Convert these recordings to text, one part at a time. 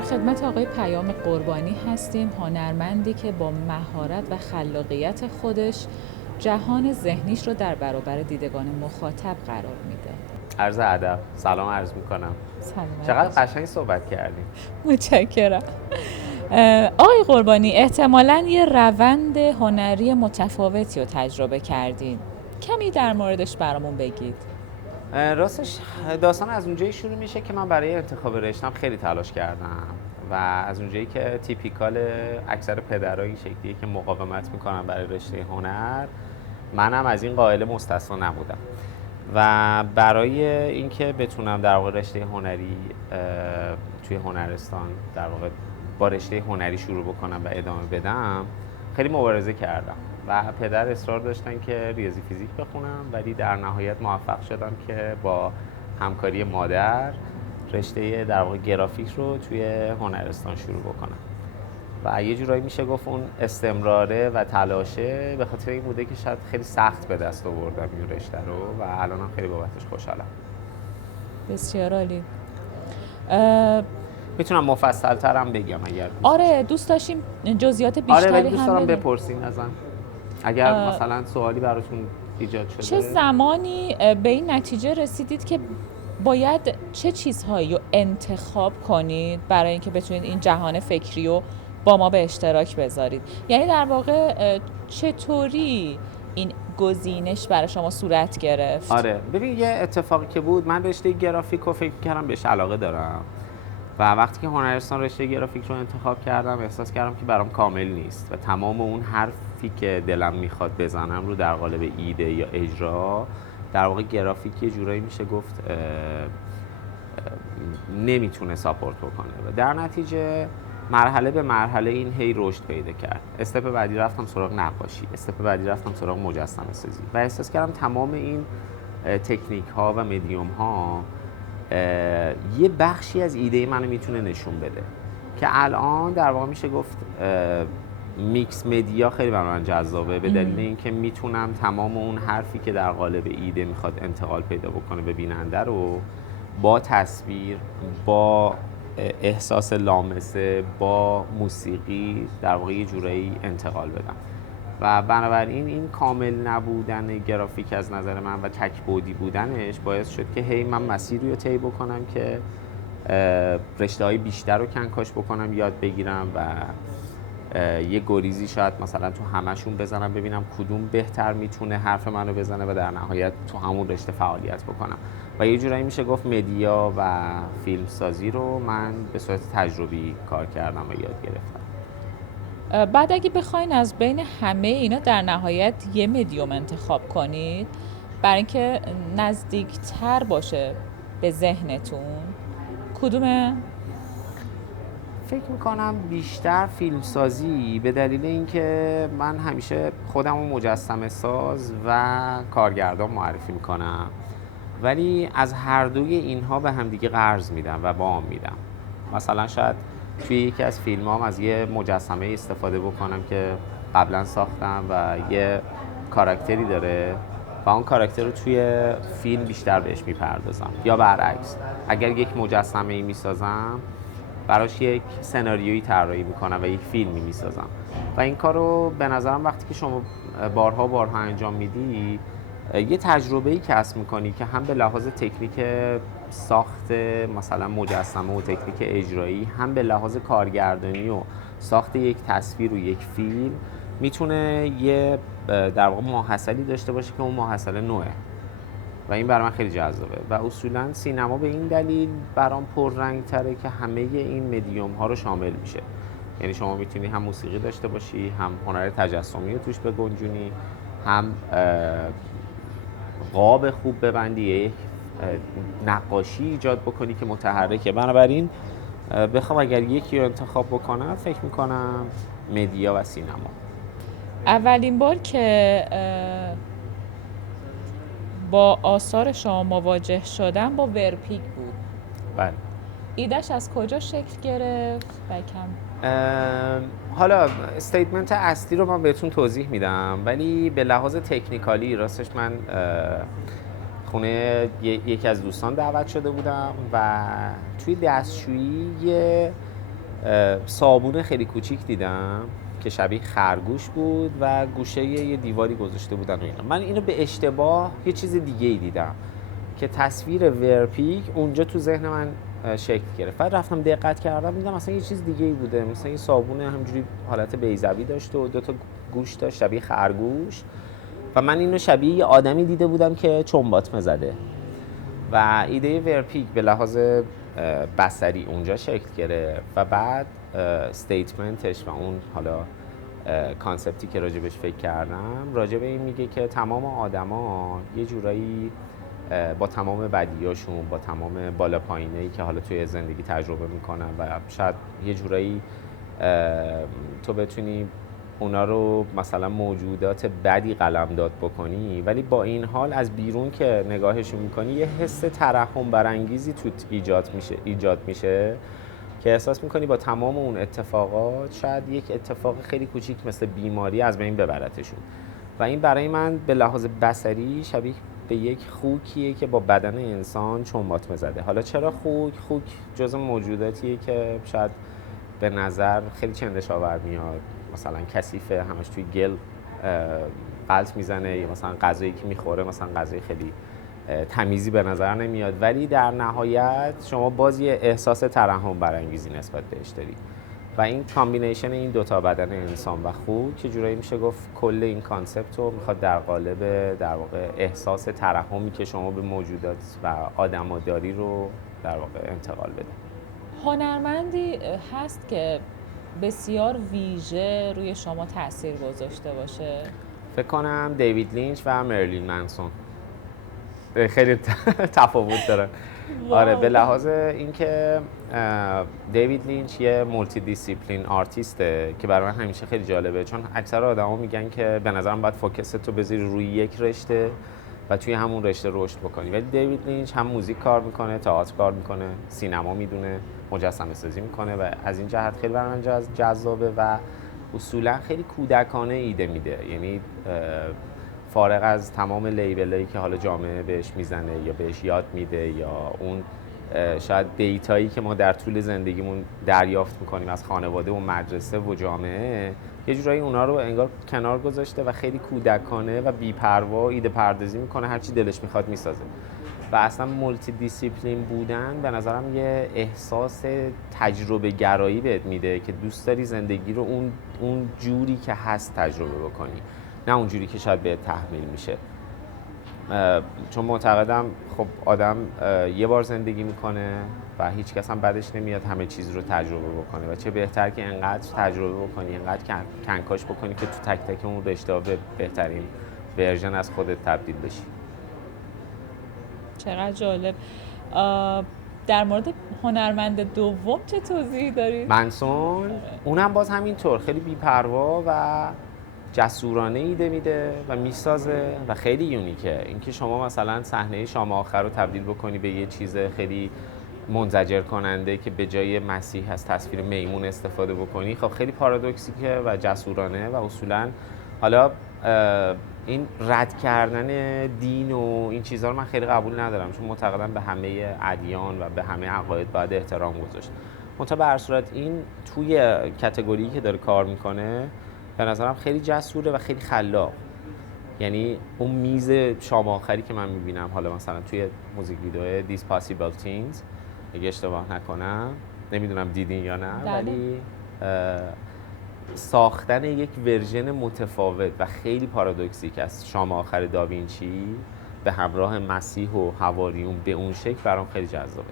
در خدمت آقای پیام قربانی هستیم، هنرمندی که با مهارت و خلاقیت خودش جهان ذهنیش رو در برابر دیدگان مخاطب قرار میده. عرض ادب، سلام عرض میکنم. سلام. چقدر قشنگ صحبت کردیم. متشکرم. آقای قربانی، احتمالاً یه روند هنری متفاوتی رو تجربه کردین. کمی در موردش برامون بگید. راستش داستان از اونجایی شروع میشه که من برای انتخاب رشتم خیلی تلاش کردم و از اونجایی که تیپیکال اکثر پدرای شکلیه که مقاومت میکنن برای رشته هنر، منم از این قائله مستثنا نبودم و برای اینکه بتونم در واقع رشته هنری توی هنرستان در واقع با رشته هنری شروع بکنم و ادامه بدم خیلی مبارزه کردم و پدر اصرار داشتن که ریاضی فیزیک بخونم، ولی در نهایت موفق شدم که با همکاری مادر رشته در واقع گرافیک رو توی هنرستان شروع بکنم و یه جورایی میشه گفت اون استمراره و تلاشه به خاطر این بوده که شاید خیلی سخت به دست آوردم این رشته رو و الانم خیلی بابتش خوشحالم. بسیار عالی. میتونم مفصل ترم بگم اگر آره، دوست داشتیم جزئیات بیشتری آره، ولی دوست هم دارم بدیم. بپرسین ازم اگر مثلا سوالی براتون ایجاد شده. چه زمانی به این نتیجه رسیدید که باید چه چیزهایی رو انتخاب کنید برای اینکه بتونید این جهان فکری رو با ما به اشتراک بذارید؟ یعنی در واقع چطوری این گزینش برای شما صورت گرفت؟ آره، ببین یه اتفاقی که بود، من رشته گرافیک رو فکر کردم بهش علاقه دارم و وقتی که هنرستان رشته گرافیک رو انتخاب کردم احساس کردم که برام کامل نیست و تمام اون حرفی که دلم میخواد بزنم رو در قالب ایده یا اجرا در واقع گرافیک یه جورایی میشه گفت نمیتونه ساپورت بکنه و در نتیجه مرحله به مرحله این هی رشد پیدا کرد. استپ بعدی رفتم سراغ نقاشی، استپ بعدی رفتم سراغ مجسمه سازی و احساس کردم تمام این تکنیک ها و مدیوم ها یه بخشی از ایده منو میتونه نشون بده که الان در واقع میشه گفت میکس مدیا خیلی برای من جذابه به دلیل اینکه میتونم تمام اون حرفی که در قالب ایده میخواد انتقال پیدا بکنه به بیننده رو با تصویر، با احساس لامسه، با موسیقی در واقع یه جورایی انتقال بدم و بنابراین این کامل نبودن گرافیک از نظر من و تک‌بعدی بودنش باعث شد که هی من مسیری رو طی بکنم که رشته‌های بیشتر رو کنکاش بکنم، یاد بگیرم و یه گریزی شاید مثلا تو همشون بزنم ببینم کدوم بهتر میتونه حرف منو بزنه و در نهایت تو همون رشته فعالیت بکنم و یه جورایی میشه گفت مدیا و فیلم سازی رو من به صورت تجربی کار کردم و یاد گرفتم. بعد اگه بخواین از بین همه اینا در نهایت یه مدیوم انتخاب کنید برای اینکه نزدیکتر باشه به ذهنتون، کدومه؟ فکر میکنم بیشتر فیلم سازی به دلیل اینکه من همیشه خودم رو مجسمه ساز و کارگردان معرفی میکنم، ولی از هر دوی اینها به همدیگه قرض میدم و وام میدم. مثلا شاید توی یکی از فیلمام از یه مجسمه استفاده بکنم که قبلا ساختم و یه کاراکتری داره و اون کاراکتر رو توی فیلم بیشتر بهش میپردازم، یا برعکس اگر یک مجسمه‌ای میسازم براش یک سناریویی طراحی میکنم و یک فیلمی میسازم و این کارو به نظرم وقتی که شما بارها انجام میدی یه تجربه‌ای کسب میکنی که هم به لحاظ تکنیک ساخت مثلا مجسمه و تکنیک اجرایی، هم به لحاظ کارگردانی و ساخت یک تصویر و یک فیلم میتونه یه در واقع ماحصلی داشته باشه که اون ماحصل نوعه و این برای من خیلی جذابه و اصولا سینما به این دلیل برام پررنگ تره که همه این مدیوم ها رو شامل میشه. یعنی شما میتونی هم موسیقی داشته باشی، هم هنر تجسمی رو توش بگنجونی، هم قاب خوب ببندی، یک نقاشی ایجاد بکنی که متحرکه. بنابراین بخوام اگر یکی رو انتخاب بکنم فکر میکنم مدیا و سینما. اولین بار که با آثار شما مواجه شدم با ورپیک بود. بله. ایدهش از کجا شکل گرفت؟ حالا استیتمنت اصلی رو من بهتون توضیح میدم، ولی به لحاظ تکنیکالی راستش من خونه یکی از دوستان دعوت شده بودم و توی دستشویی یه صابون خیلی کوچیک دیدم که شبیه خرگوش بود و گوشه یه دیواری گذاشته بودن و اینا. من اینو به اشتباه یه چیز دیگه ای دیدم که تصویر ورپیک اونجا تو ذهن من شکل گرفت. بعد رفتم دقت کردم دیدم مثلا یه چیز دیگه ای بوده، مثلا یه صابون همجوری حالت بیضوی داشته و 2 تا گوش داشت شبیه خرگوش و من اینو شبیه یه آدمی دیده بودم که چنباتمه زده و ایده ورپیک به لحاظ بصری اونجا شکل گرفت و بعد استیتمنتش و اون حالا کانسپتی که راجبش فکر کردم راجب این میگه که تمام آدما یه جورایی با تمام بدیاشون، با تمام بالا پایینایی که حالا توی زندگی تجربه میکنن و شاید یه جورایی تو بتونی اونا رو مثلا موجودات بدی قلمداد بکنی، ولی با این حال از بیرون که نگاهشون میکنی یه حس ترحم برانگیزی توت ایجاد میشه که احساس میکنی با تمام اون اتفاقات شاید یک اتفاق خیلی کوچیک مثل بیماری از بین ببرتشون و این برای من به لحاظ بصری شبیه به یک خوکیه که با بدن انسان چنباتمه زده. حالا چرا خوک جزء موجوداتیه که شاید به نظر خیلی چندش آور میاد، مثلا کثیفه، همش توی گل غلط میزنه یا مثلا غذایی که میخوره مثلا غذای خیلی تمیزی به نظر نمیاد، ولی در نهایت شما باز یه احساس ترحم برانگیزی نسبت بهش داری و این کامبینیشن این 2 تا بدن انسان و خوک که جورایی میشه گفت کل این کانسپت رو میخواد در قالب در واقع احساس ترحمی که شما به موجودات و آدما داری رو در واقع انتقال بده. هنرمندی هست که بسیار ویژه روی شما تاثیر گذاشته باشه؟ فکر کنم دیوید لینچ و مرلین منسون خیلی تفاوت دارن. آره به لحاظ اینکه دیوید لینچ یه مولتی دیسیپلین آرتیسته که برای من همیشه خیلی جالبه، چون اکثر آدما میگن که به نظرم باید فوکس تو بذاری روی یک رشته و توی همون رشته رشد بکنی، ولی دیوید لینچ هم موزیک کار میکنه، تئاتر کار میکنه، سینما میدونه، مجسمه سازی میکنه و از این جهت خیلی برای من جذابه و اصولا خیلی کودکانه ایده میده، یعنی فارغ از تمام لیبلایی که حالا جامعه بهش میزنه یا بهش یاد میده یا اون شاید دیتایی که ما در طول زندگیمون دریافت میکنیم از خانواده و مدرسه و جامعه، یه جورایی اونا رو انگار کنار گذاشته و خیلی کودکانه و بی‌پروا ایده پردازی میکنه، هر چی دلش میخواد میسازه و اصلا مولتی دیسیپلین بودن به نظرم یه احساس تجربه گرایی بهت میده که دوست داری زندگی رو اون جوری که هست تجربه بکنی، نه اونجوری که شاید بهت تحمیل میشه. چون معتقدم خب آدم یه بار زندگی میکنه و هیچ کس هم بعدش نمیاد همه چیز رو تجربه بکنه و چه بهتر که انقدر تجربه بکنی، انقدر کنکاش بکنی که تو تک تک اون رشته به بهترین ورژن از خودت تبدیل بشی. چقدر جالب. در مورد هنرمند دوم چه توضیحی دارید؟ منسون اونم باز همینطور خیلی بی‌پروا و جسورانه ایده میده و میسازه و خیلی یونیکه. اینکه شما مثلا صحنه شام آخر رو تبدیل بکنی به یه چیز خیلی منزجر کننده که به جای مسیح از تصویر میمون استفاده بکنی، خب خیلی پارادوکسیکه و جسورانه و اصولا حالا این رد کردن دین و این چیزها رو من خیلی قبول ندارم، چون معتقدم به همه ادیان و به همه عقاید باید احترام گذاشت. منتها به هر صورت این توی کاتگوری که داره کار میکنه به نظرم خیلی جسوره و خیلی خلاق. یعنی اون میز شام آخری که من میبینم حالا مثلا توی موزیک ویدیو These Possible Things اگه اشتباه نکنم، نمیدونم دیدین یا نه، ولی ساختن یک ورژن متفاوت و خیلی پارادوکسیک است شام آخر داوینچی به همراه مسیح و حواریون به اون شکل برام خیلی جذابه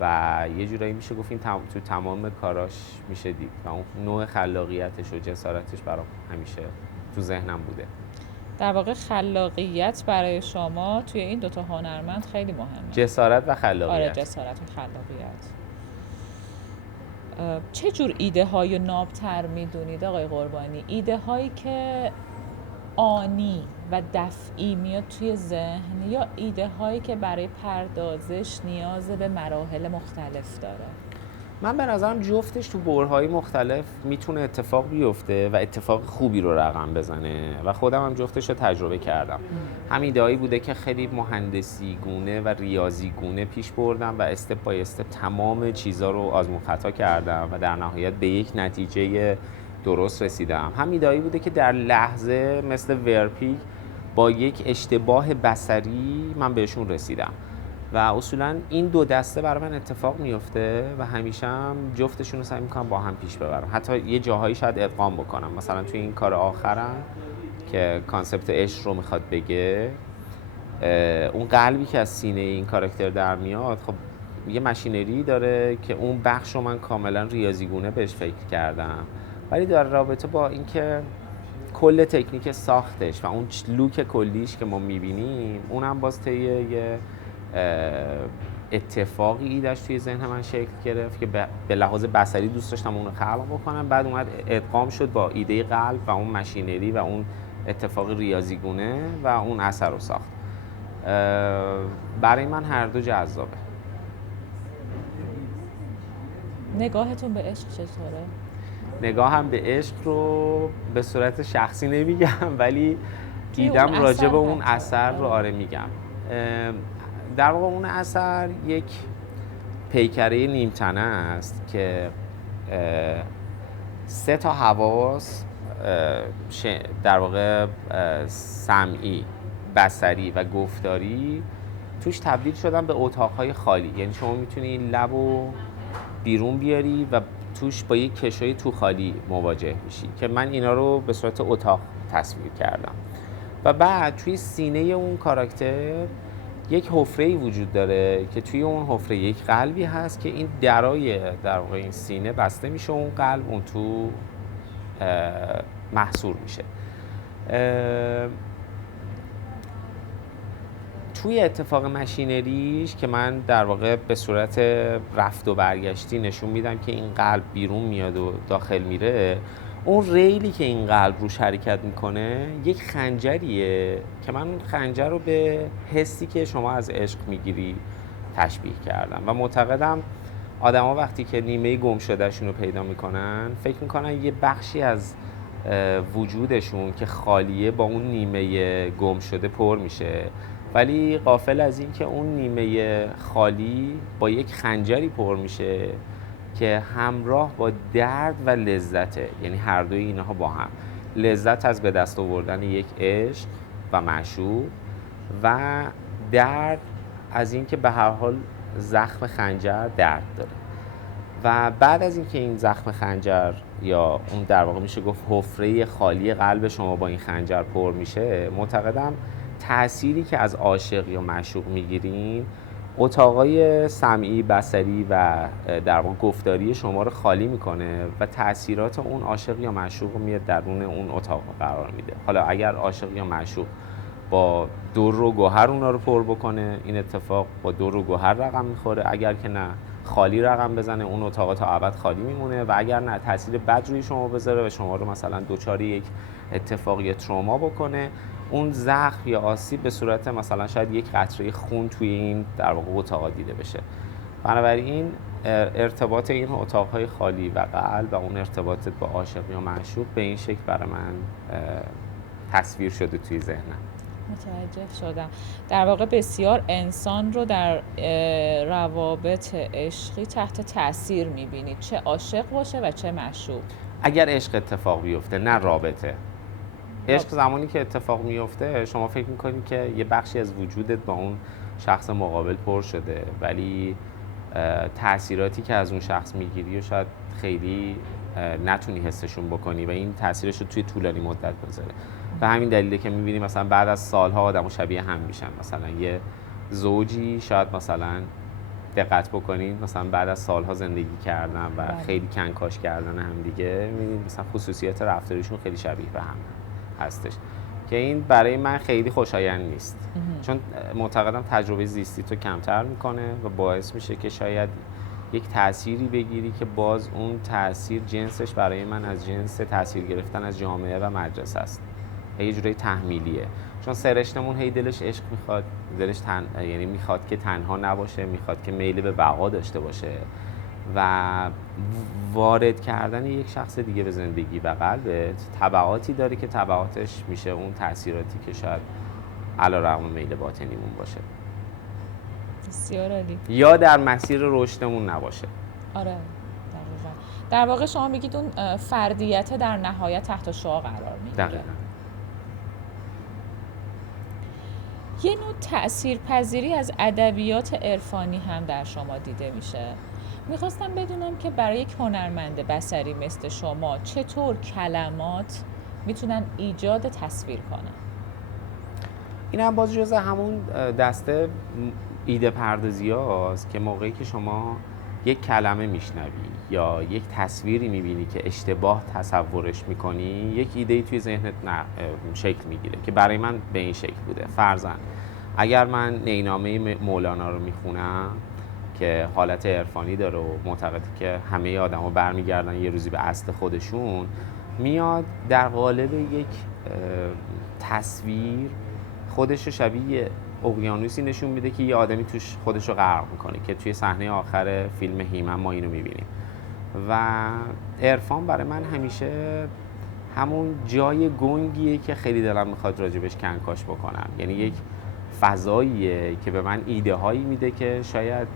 و یه جورایی میشه گفت این تو تمام کاراش میشه دید و اون نوع خلاقیتش و جسارتش برام همیشه تو ذهنم بوده. در واقع خلاقیت برای شما توی این 2 تا هنرمند خیلی مهمه. جسارت و خلاقیت. آره جسارت و خلاقیت. چه جور ایده های نابتر میدونید آقای قربانی؟ ایده هایی که آنی و دفعی میاد توی ذهن یا ایده هایی که برای پردازش نیاز به مراحل مختلف داره؟ من به نظرم جفتش تو برهه‌های مختلف میتونه اتفاق بیفته و اتفاق خوبی رو رقم بزنه و خودم هم جفتش رو تجربه کردم. هم ایده‌ای بوده که خیلی مهندسی گونه و ریاضی گونه پیش بردم و استپ بای استپ تمام چیزا رو آزمون خطا کردم و در نهایت به یک نتیجه درست رسیدم. هم ایده‌ای بوده که در لحظه مثل ورپیک با یک اشتباه بصری من بهشون رسیدم و اصولا این دو دسته برای من اتفاق میفته و همیشه هم جفتشون رو سعی میکنم با هم پیش ببرم. حتی یه جاهایی شاید ادغام بکنم، مثلا توی این کار آخرم که کانسپت عشق رو میخواد بگه، اون قلبی که از سینه این کاراکتر در میاد، خب یه ماشینری داره که اون بخش رو من کاملا ریاضیگونه بهش فکر کردم، ولی در رابطه با اینکه کل تکنیک ساختش و اون لوک کلیش که ما میبینیم اونم باز طی یه اتفاقی ایدش توی ذهن من شکل گرفت که به لحاظ بصری دوست داشتم اون رو خلق بکنم، بعد اومد ادغام شد با ایده قلب و اون ماشینری و اون اتفاق ریاضیگونه و اون اثر رو ساخت. برای من هر دو جذابه. نگاهتون به عشق چطوره؟ نگاهم به عشق رو به صورت شخصی نمیگم، ولی دیدم راجع به اون اثر رو آره میگم. در واقع اون اثر یک پیکره نیمتنه است که 3 تا حواس در واقع سمعی، بصری و گفتاری توش تبدیل شدن به اتاقهای خالی. یعنی شما میتونی این لب رو بیرون بیاری و توش با یک کشوی تو خالی مواجه میشی که من اینا رو به صورت اتاق تصویر کردم و بعد توی سینه اون کاراکتر یک حفره‌ای وجود داره که توی اون حفره یک قلبی هست که این درای در واقع این سینه بسته میشه، اون قلب اون تو محصور میشه. توی اتفاق ماشینریش که من در واقع به صورت رفت و برگشتی نشون میدم که این قلب بیرون میاد و داخل میره، اون ریلی که این قلب روش حرکت میکنه یک خنجریه که من اون خنجر رو به حسی که شما از عشق میگیری تشبیه کردم و معتقدم آدما وقتی که نیمه گم شدهشون رو پیدا میکنن فکر میکنن یه بخشی از وجودشون که خالیه با اون نیمه گم شده پر میشه، ولی غافل از این که اون نیمه خالی با یک خنجری پر میشه که همراه با درد و لذته. یعنی هر دوی اینها با هم، لذت از به دست آوردن یک عشق و معشوق و درد از اینکه به هر حال زخم خنجر درد داره و بعد از اینکه این زخم خنجر یا اون در واقع میشه گفت حفره خالی قلب شما با این خنجر پر میشه، معتقدم تأثیری که از عاشق یا معشوق میگیرین اتاقای سمعی، بصری و در واقع گفتاری شما رو خالی میکنه و تأثیرات اون عاشق یا معشوق رو میاد درون اون اتاق قرار میده. حالا اگر عاشق یا معشوق با در و گوهر اونا رو پر بکنه، این اتفاق با در و گوهر رقم میخوره، اگر که نه خالی رقم بزنه، اون اتاق تا ابد خالی میمونه و اگر نه تاثیر بد روی شما بذاره و شما رو مثلا دوچاری یک اتفاق یا تروما بکنه، اون زخم یا آسیب به صورت مثلا شاید یک قطره خون توی این در واقع اتاق دیده بشه. بنابراین ارتباط این اتاقهای خالی و قلب و اون ارتباط با عاشق یا معشوق به این شکل برای من تصویر شده توی ذهنم. متوجه شدم. در واقع بسیار انسان رو در روابط عشقی تحت تاثیر میبینید، چه عاشق باشه و چه معشوق. اگر عشق اتفاق بیفته، نه رابطه. عشق زمانی که اتفاق میفته شما فکر میکنید که یه بخشی از وجودت با اون شخص مقابل پر شده، ولی تأثیراتی که از اون شخص میگیری و شاید خیلی نتونی حسشون بکنی و این تأثیرش رو توی طولانی مدت بذاره. به همین دلیله که میبینیم مثلا بعد از سالها آدمو شبیه هم میشن. مثلا یه زوجی شاید مثلا دقت بکنید مثلا بعد از سالها زندگی کردن و خیلی کنکاش کردن هم دیگه، میبینید مثلا خصوصیات رفتاریشون خیلی شبیه به هم هستش که این برای من خیلی خوشایند نیست، چون معتقدم تجربه زیستی تو کمتر میکنه و باعث میشه که شاید یک تأثیری بگیری که باز اون تأثیر جنسش برای من از جنس تأثیر گرفتن از جامعه و مدرسه است، یه جوری تحمیلیه. چون سرشتمون هی دلش عشق میخواد، دلش یعنی میخواد که تنها نباشه، میخواد که میل به بقا داشته باشه و وارد کردن یک شخص دیگه به زندگی و قلبت تبعاتی داره که تبعاتش میشه اون تأثیراتی که شاید علیرغم میل باطنیمون باشه بسیار عالی. یا در مسیر رشدمون نباشه. آره دقیقاً. در واقع شما میگید اون فردیت در نهایت تحت شعاع قرار میگیره. دقیقاً. یه نوع تأثیرپذیری از ادبیات عرفانی هم در شما دیده میشه. میخواستم بدونم که برای یک هنرمند بصری مثل شما چطور کلمات میتونن ایجاد تصویر کنن؟ این هم باز جزء همون دسته ایده پردازی هاست که موقعی که شما یک کلمه میشنوی یا یک تصویری میبینی که اشتباه تصورش میکنی، یک ایده توی ذهنت شکل میگیره که برای من به این شکل بوده. فرضاً اگر من نینامه مولانا رو میخونم که حالت عرفانی داره و معتقده که همه آدما برمیگردن یه روزی به اصل خودشون، میاد در قالب یک تصویر خودش رو شبیه اقیانوسی نشون میده که یه آدمی توش خودش رو غرق میکنه که توی صحنه آخر فیلم هیمن ما اینو میبینیم. و عرفان برای من همیشه همون جای گنگیه که خیلی دلم میخواد راجبش کنکاش بکنم، یعنی یک فضاییه که به من ایده هایی میده که شاید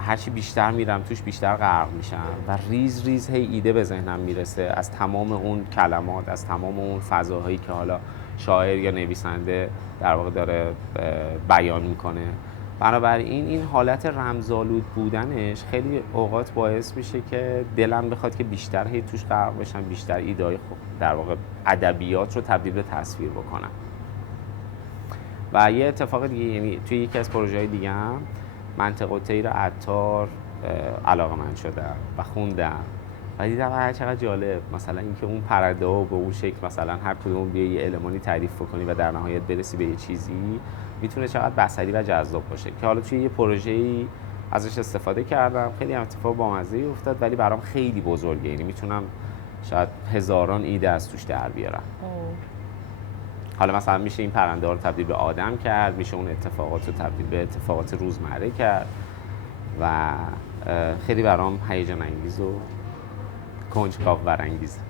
هرچی بیشتر میرم توش بیشتر غرق میشم و ریز ریز هی ایده به ذهنم میرسه از تمام اون کلمات، از تمام اون فضاهایی که حالا شاعر یا نویسنده در واقع داره بیان میکنه. بنابراین این حالت رمزآلود بودنش خیلی اوقات باعث میشه که دلم بخواد که بیشتر هی توش غرق بشم، بیشتر ایده‌های در واقع ادبیات رو تبدیل به تصویر بکنم. و یه اتفاق دیگه، یعنی توی یکی از پروژه‌های دیگه هم منطق الطیر عطار علاقه‌مند شدم و خوندم و دیدم هر چقدر جالب، مثلا اینکه اون پرنده به اون شکل مثلا هر کدوم بیای یه المانی تعریف کنی و در نهایت برسی به یه چیزی، میتونه چقدر بصری و جذاب باشه که حالا توی یه پروژه‌ای ازش استفاده کردم. خیلی هم اتفاق بامزه‌ای افتاد ولی برام خیلی بزرگه، یعنی میتونم شاید هزاران ایده از توش در بیارم. حالا مثلا میشه این پرنده ها رو تبدیل به آدم کرد، میشه اون اتفاقات رو تبدیل به اتفاقات روزمره کرد و خیلی برام هیجان انگیز و کنجکاو برانگیزه.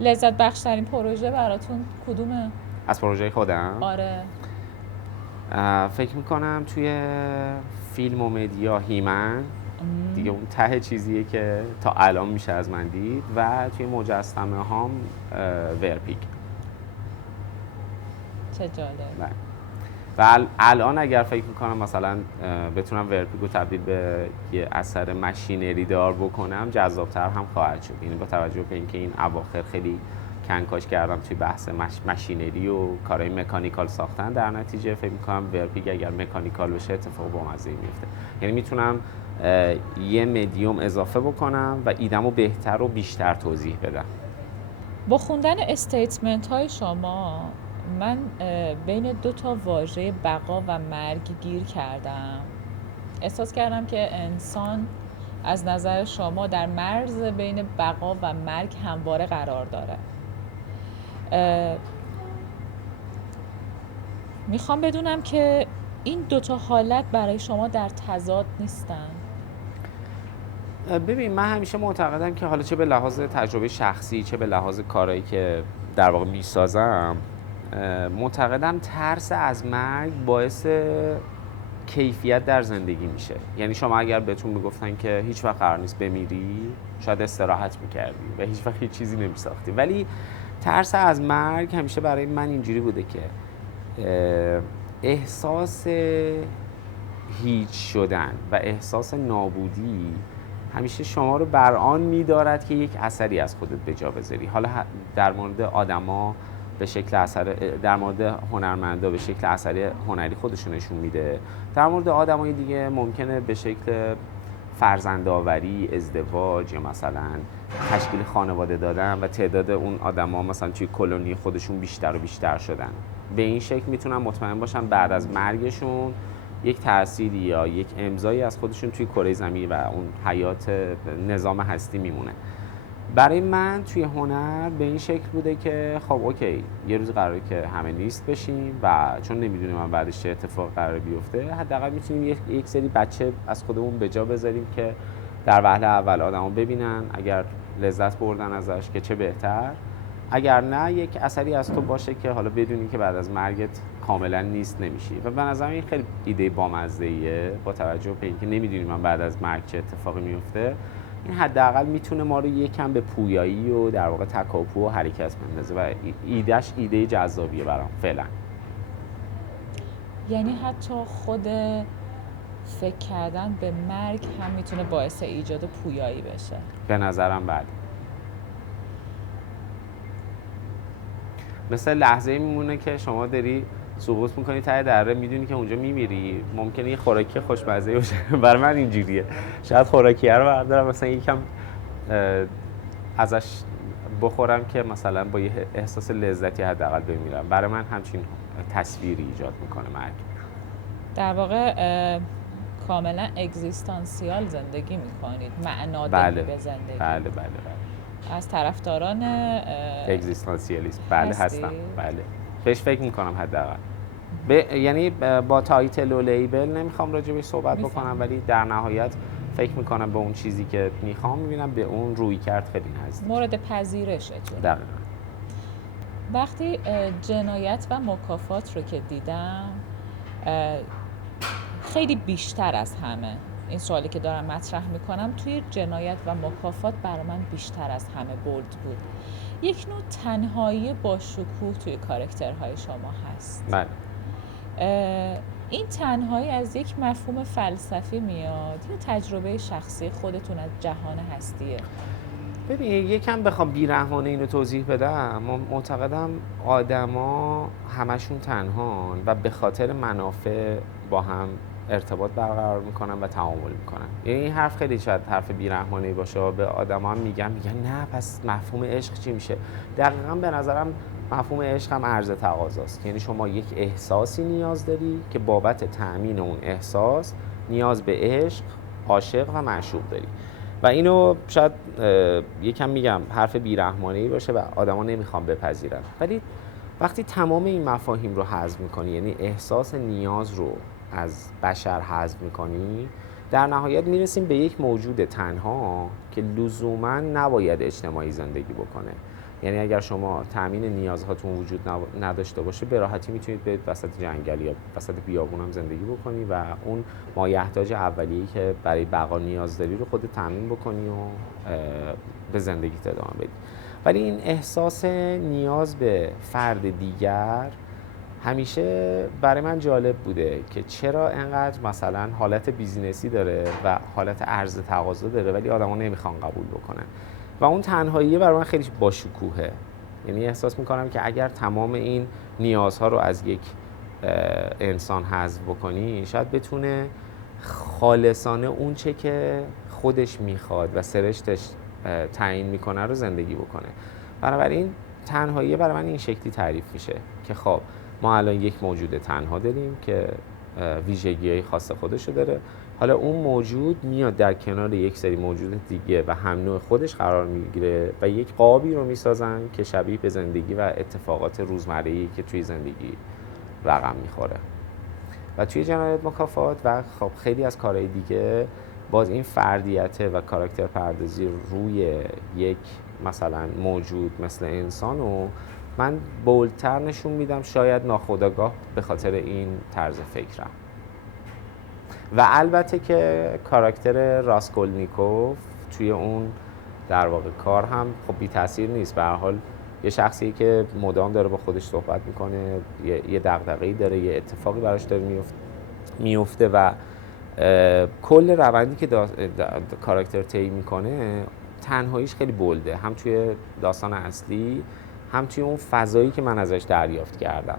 لذت بخش ترین پروژه براتون کدومه؟ از پروژه خودم؟ آره. فکر میکنم توی فیلم و مدیا هیمن دیگه اون ته چیزیه که تا الان میشه از من دید و توی مجسمه هام ورپیک. چه جالب. و الان اگر فکر میکنم مثلا بتونم ورپیک رو تبدیل به یه اثر ماشینری دار بکنم، جذابتر هم خواهد شد. یعنی با توجه به اینکه این اواخر خیلی کنکاش کردم توی بحث ماشینری و کارهای مکانیکال ساختن، در نتیجه فکر میکنم ورپیک اگر مکانیکال بشه اتفاق بامزه‌ای میفته. یعنی میتونم یه مدیوم اضافه بکنم و ایدمو بهتر و بیشتر توضیح بدم. با خوندن استیتمنت های شما من بین دو تا واژه بقا و مرگ گیر کردم. احساس کردم که انسان از نظر شما در مرز بین بقا و مرگ همواره قرار داره. میخوام بدونم که این دو تا حالت برای شما در تضاد نیستن؟ ببین، من همیشه معتقدم که حالا چه به لحاظ تجربه شخصی چه به لحاظ کارهایی که در واقع میسازم، معتقدم ترس از مرگ باعث کیفیت در زندگی میشه. یعنی شما اگر بهتون میگفتن که هیچ وقت قرار نیست بمیری، شاید استراحت میکردی و هیچ وقت هیچ چیزی نمیساختی. ولی ترس از مرگ همیشه برای من اینجوری بوده که احساس هیچ شدن و احساس نابودی همیشه شما رو بر آن می‌دارد که یک اثری از خودت به جا بذاری. حالا در مورد آدما به شکل اثر، در مورد هنرمندا به شکل اثری هنری خودشون نشون میده، در مورد آدمای دیگه ممکنه به شکل فرزندآوری، ازدواج یا مثلا تشکیل خانواده دادن و تعداد اون آدما مثلا توی کلونی خودشون بیشتر و بیشتر شدن. به این شکل میتونن مطمئن باشن بعد از مرگشون یک تأثیری یا یک امضایی از خودشون توی کره زمین و اون حیات نظام هستی میمونه. برای من توی هنر به این شکل بوده که خب اوکی، یه روز قراره که همه لیست بشیم و چون نمیدونیم من بعدش چه اتفاق قراره بیفته، حداقل میتونیم یک سری بچه از خودمون به جا بذاریم که در وهله اول آدمو ببینن، اگر لذت بردن ازش که چه بهتر، اگر نه یک اثری از تو باشه که حالا بدونی که بعد از مرگت کاملا نیست نمیشی. و به نظرم این خیلی ایده بامزه‌ایه با توجه به اینکه نمیدونیم من بعد از مرگ چه اتفاقی میفته. این حداقل میتونه ما رو یکم به پویایی و در واقع تکاپو و حرکت بندازه و ایدهش ایده جذابیه برام فعلا. یعنی حتی خود فکر کردن به مرگ هم میتونه باعث ایجاد پویایی بشه. به نظرم بله. مثل لحظه میمونه که شما داری سقوط میکنی ته دره، میدونی که اونجا میمیری، ممکنه یه خوراکی خوشمزه باشه. برای من اینجوریه، شاید خوراکیه رو بردارم مثلا یکم ازش بخورم که مثلا با یه احساس لذتی حداقل بمیرم. برای من همچین تصویری ایجاد میکنه مرگ. در واقع کاملا اگزیستانسیال زندگی میکنید، معنادهی به زندگی. بله. از طرفداران اگزیستانسیالیسم بله هستی؟ هستم. بله بهش فکر میکنم حداقل. یعنی با تایتل و لیبل نمیخوام راجع بهش صحبت بکنم، ولی در نهایت فکر میکنم به اون چیزی که میخوام، میبینم به اون روی کرد خیلی نزدیک، مورد پذیرشتون. دقیقاً. وقتی جنایت و مکافات رو که دیدم، خیلی بیشتر از همه، این سوالی که دارم مطرح میکنم، توی جنایت و مکافات برای من بیشتر از همه بولد بود. یک نوع تنهایی با شکوه توی کاراکترهای شما هست. بله. این تنهایی از یک مفهوم فلسفی میاد یا تجربه شخصی خودتون از جهان هستیه؟ ببین یکم بخوام بی‌رحمانه اینو توضیح بدم، معتقدم آدما همشون تنهان و به خاطر منافع با هم ارتباط برقرار میکنن و تعامل میکنن. یعنی این حرف خیلی شاید حرف بی‌رحمانه‌ای باشه، به آدما هم میگن نه پس مفهوم عشق چی میشه؟ دقیقاً به نظرم مفهوم عشق هم عرض تقاضاست. یعنی شما یک احساسی نیاز داری که بابت تأمین اون احساس نیاز به عشق، عاشق و معشوق داری. و اینو شاید یکم میگم حرف بی‌رحمانه‌ای باشه و آدما نمیخوام بپذیرن، ولی وقتی تمام این مفاهیم رو حذف میکنی، یعنی احساس نیاز رو از بشر حذف میکنی، در نهایت میرسیم به یک موجود تنها که لزوما نباید اجتماعی زندگی بکنه. یعنی اگر شما تامین نیازهاتون وجود نداشته باشه، به راحتی میتونید به وسط جنگل یا وسط بیابون هم زندگی بکنی و اون مایحتاج اولیه‌ای که برای بقا نیاز داری رو خودت تامین بکنی و به زندگیت ادامه بدی. ولی این احساس نیاز به فرد دیگر همیشه برای من جالب بوده که چرا انقدر مثلا حالت بیزینسی داره و حالت عرضه تقاضا داره ولی آدما نمیخوان قبول بکنن. و اون تنهایی برای من خیلی باشکوهه. یعنی احساس میکنم که اگر تمام این نیازها رو از یک انسان حذف بکنی، شاید بتونه خالصانه اون چه که خودش میخواد و سرشتش تعیین میکنه رو زندگی بکنه. بنابراین تنهایی برای من این شکلی تعریف میشه که خب ما الان یک موجود تنها داریم که ویژگی‌های خاص خودشو داره. حالا اون موجود میاد در کنار یک سری موجود دیگه و هم نوع خودش قرار میگیره و یک قابی رو میسازن که شبیه به زندگی و اتفاقات روزمره‌ای که توی زندگی رقم میخوره. و توی جنایت مکافات و خب خیلی از کارهای دیگه باز این فردیت و کاراکتر پردازی روی یک مثلا موجود مثل انسانو من بولتر نشون میدم، شاید ناخودآگاه به خاطر این طرز فکرم. و البته که کاراکتر راسکولنیکوف توی اون در واقع کار هم خب بی تاثیر نیست. به هر حال یه شخصی که مدام داره با خودش صحبت میکنه، یه دغدغه‌ای داره، یه اتفاقی براش داره میفته و کل روندی که کاراکتر طی میکنه تنهاییش خیلی بولده، هم توی داستان اصلی هم توی اون فضایی که من ازش دریافت کردم.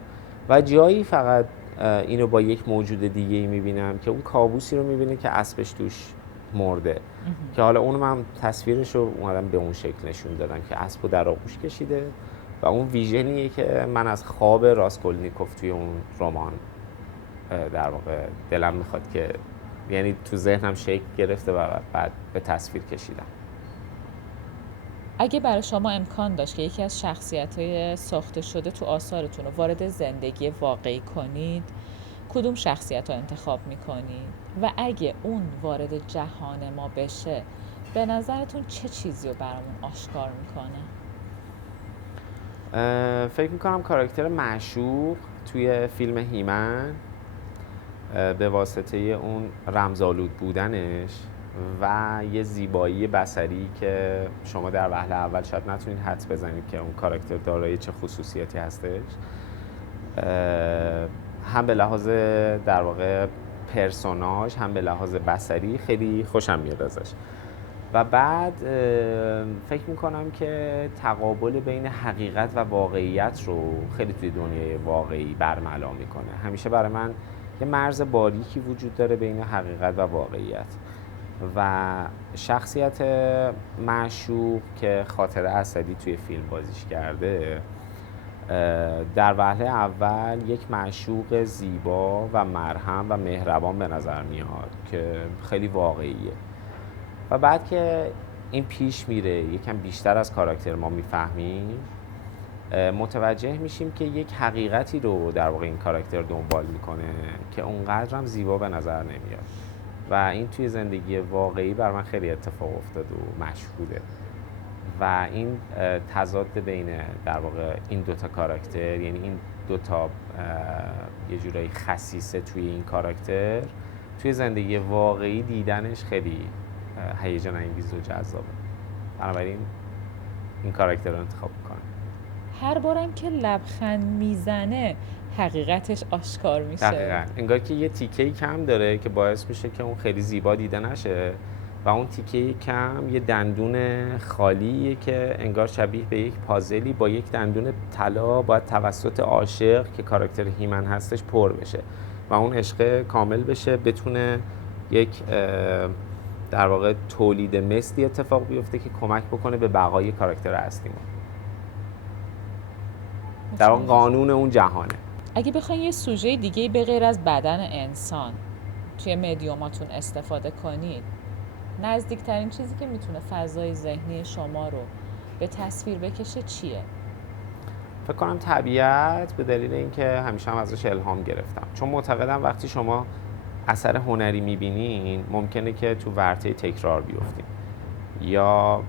و جایی فقط اینو با یک موجود دیگه‌ای میبینم که اون کابوسی رو میبینه که اسبش توش مرده که حالا اونو من تصویرش رو اومدم به اون شکل نشون دادم که اسبو در آغوش کشیده و اون ویژنیه که من از خواب راسکولنیکوف توی اون رمان در واقع دلم میخواد که یعنی تو ذهنم شکل گرفته و بعد به تصویر کشیدم. اگه برای شما امکان داشت که یکی از شخصیت‌های ساخته شده تو آثارتون رو وارد زندگی واقعی کنید، کدوم شخصیت رو انتخاب میکنید؟ و اگه اون وارد جهان ما بشه، به نظرتون چه چیزی رو برامون آشکار میکنه؟ فکر میکنم کاراکتر معشوق توی فیلم هیمن به واسطه اون رمزآلود بودنش و یه زیبایی بصری که شما در وهله اول شاید نتونید حدس بزنید که اون کاراکتر دارای چه خصوصیاتی هستش، هم به لحاظ در واقع پرسوناژ هم به لحاظ بصری خیلی خوشم میاد ازش. و بعد فکر میکنم که تقابل بین حقیقت و واقعیت رو خیلی توی دنیای واقعی برملا میکنه. همیشه برای من یه مرز باریکی وجود داره بین حقیقت و واقعیت و شخصیت معشوق که خاطر اسدی توی فیلم بازیش کرده در وهله اول یک معشوق زیبا و مرهم و مهربان به نظر میاد که خیلی واقعیه و بعد که این پیش میره یکم بیشتر از کاراکتر ما میفهمیم، متوجه میشیم که یک حقیقتی رو در واقع این کاراکتر دنبال میکنه که اونقدر هم زیبا به نظر نمیاد و این توی زندگی واقعی بر من خیلی اتفاق افتاد و مشهوده و این تضاد بین در واقع این دوتا کاراکتر، یعنی این دوتا یه جورایی خسیسه توی این کاراکتر، توی زندگی واقعی دیدنش خیلی هیجان انگیز و جذابه. بنابراین این کاراکتر رو انتخاب میکنم. هر بارم که لبخند میزنه حقیقتش آشکار میشه. دقیقاً انگار که یه تیکه‌ای کم داره که باعث میشه که اون خیلی زیبا دیده نشه و اون تیکه کم یه دندون خالیه که انگار شبیه به یک پازلی با یک دندون طلا باید توسط عاشق که کاراکتر هیمن هستش پر بشه و اون عشق کامل بشه، بتونه یک در واقع تولید مثلی اتفاق بیفته که کمک بکنه به بقای کاراکتر اصلیمون. در واقع قانون اون جهانه. اگه بخواین یه سوژه دیگه به غیر از بدن انسان توی مدیوماتون استفاده کنید، نزدیکترین چیزی که میتونه فضای ذهنی شما رو به تصویر بکشه چیه؟ فکر کنم طبیعت، به دلیل اینکه همیشه هم ازش الهام گرفتم، چون معتقدم وقتی شما اثر هنری میبینین ممکنه که تو ورطه تکرار بیفتین یا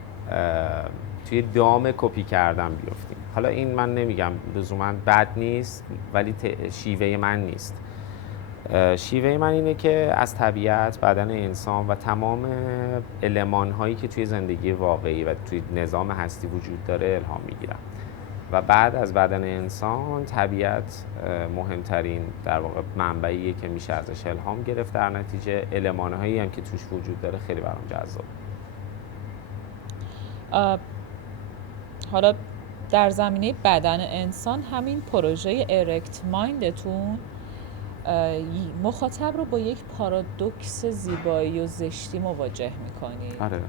توی دام کپی کردن بیفتین. حالا این من نمیگم لزوما بد نیست، ولی شیوه من نیست. شیوه من اینه که از طبیعت، بدن انسان و تمام المان‌هایی که توی زندگی واقعی و توی نظام هستی وجود داره الهام میگیرم و بعد از بدن انسان طبیعت مهمترین در واقع منبعیه که میشه ازش الهام گرفت. در نتیجه المان‌هایی هم که توش وجود داره خیلی برام جذاب. حالا در زمینه بدن انسان همین پروژه ارکت مایندتون مخاطب رو با یک پارادوکس زیبایی و زشتی مواجه میکنید. آره.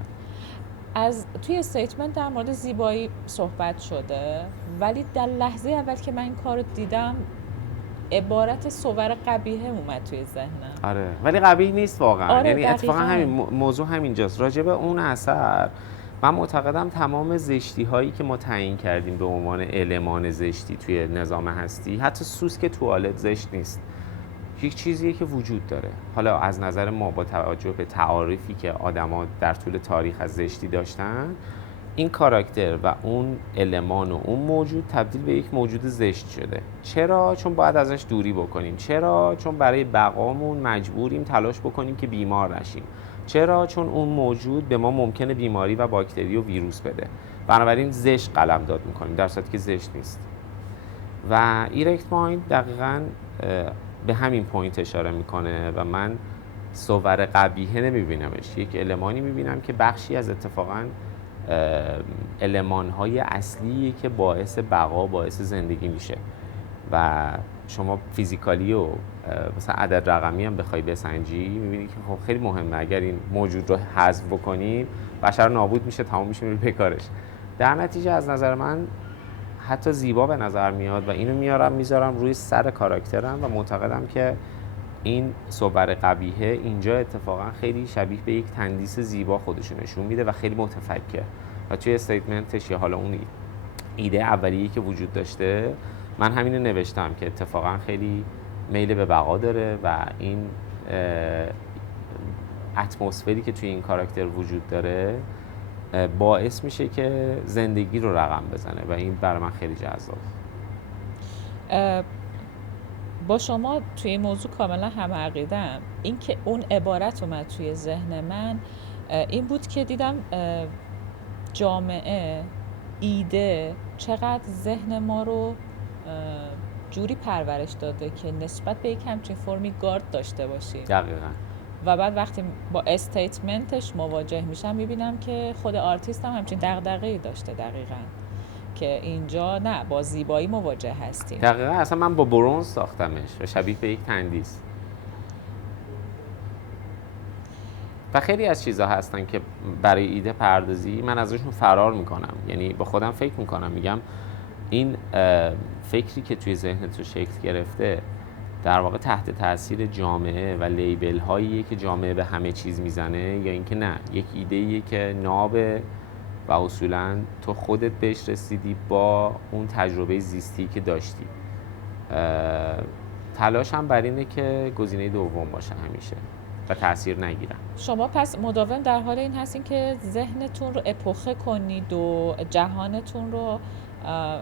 توی استیتمنت در مورد زیبایی صحبت شده، ولی در لحظه اول که من این کار رو دیدم عبارت صور قبیحه اومد توی ذهنم. آره ولی قبیح نیست واقعا. آره یعنی اتفاقا همین موضوع همینجاست. راجع به اون اثر من معتقدم تمام زشتی هایی که ما تعیین کردیم به عنوان المان زشتی توی نظام هستی، حتی سوسک توالت زشت نیست، یک چیزیه که وجود داره. حالا از نظر ما با توجه به تعاریفی که آدما در طول تاریخ از زشتی داشتن، این کاراکتر و اون المان و اون موجود تبدیل به یک موجود زشت شده. چرا؟ چون باید ازش دوری بکنیم. چرا؟ چون برای بقامون مجبوریم تلاش بکنیم که بیمار نشیم. چرا؟ چون اون موجود به ما ممکنه بیماری و باکتری و ویروس بده. بنابراین زشت قلمداد میکنیم در صورتی که زشت نیست. و ایرکت مایند دقیقاً به همین پوینت اشاره میکنه و من صور قبیحه نمیبینمش، یک المانی میبینم که بخشی از اتفاقاً المان‌های اصلی که باعث بقا، باعث زندگی میشه و شما فیزیکالی و مثلا عدد رقمی هم بخوای بسنجی میبینی که خب خیلی مهمه. اگر این موجود رو حذف بکنیم بشر نابود میشه، تمام میشه، میره بکارش. در نتیجه از نظر من حتی زیبا به نظر میاد و اینو میذارم روی سر کاراکترم و معتقدم که این صور قبیحه اینجا اتفاقا خیلی شبیه به یک تندیس زیبا خودشو نشون میده و خیلی متفکر و توی استیتمنتش یا حالا اون ایده اولیه‌ای که وجود داشته، من همینو نوشتم که اتفاقا خیلی میل به بقا داره و این اتمسفری که توی این کاراکتر وجود داره باعث میشه که زندگی رو رقم بزنه و این برای من خیلی جذاب. با شما توی این موضوع کاملا هم عقیده‌ام. این که اون عبارت اومد توی ذهن من این بود که دیدم جامعه ایده چقدر ذهن ما رو جوری پرورش داده که نسبت به یک همچین فرمی گارد داشته باشیم. دقیقاً. و بعد وقتی با استیتمنتش مواجه میشم میبینم که خود آرتیست هم همچین دغدغه‌ای داشته دقیقاً که اینجا نه با زیبایی مواجه هستیم. دقیقاً. اصلا من با برنز ساختمش و شبیه به یک تندیس. و خیلی از چیزها هستن که برای ایده پردازی من ازشون فرار میکنم، یعنی با خودم فکر میکنم، میگم این فکری که توی ذهن تو شکل گرفته در واقع تحت تاثیر جامعه و لیبل هاییه که جامعه به همه چیز میزنه، یا اینکه نه، یک ایده‌ایه که نابه و اصولاً تو خودت بهش رسیدی با اون تجربه زیستی که داشتی. تلاش هم بر اینه که گزینه دوم باشه همیشه و تأثیر نگیرن. شما پس مداوم در حال این هستین که ذهنتون رو اپوخه کنید و جهانتون رو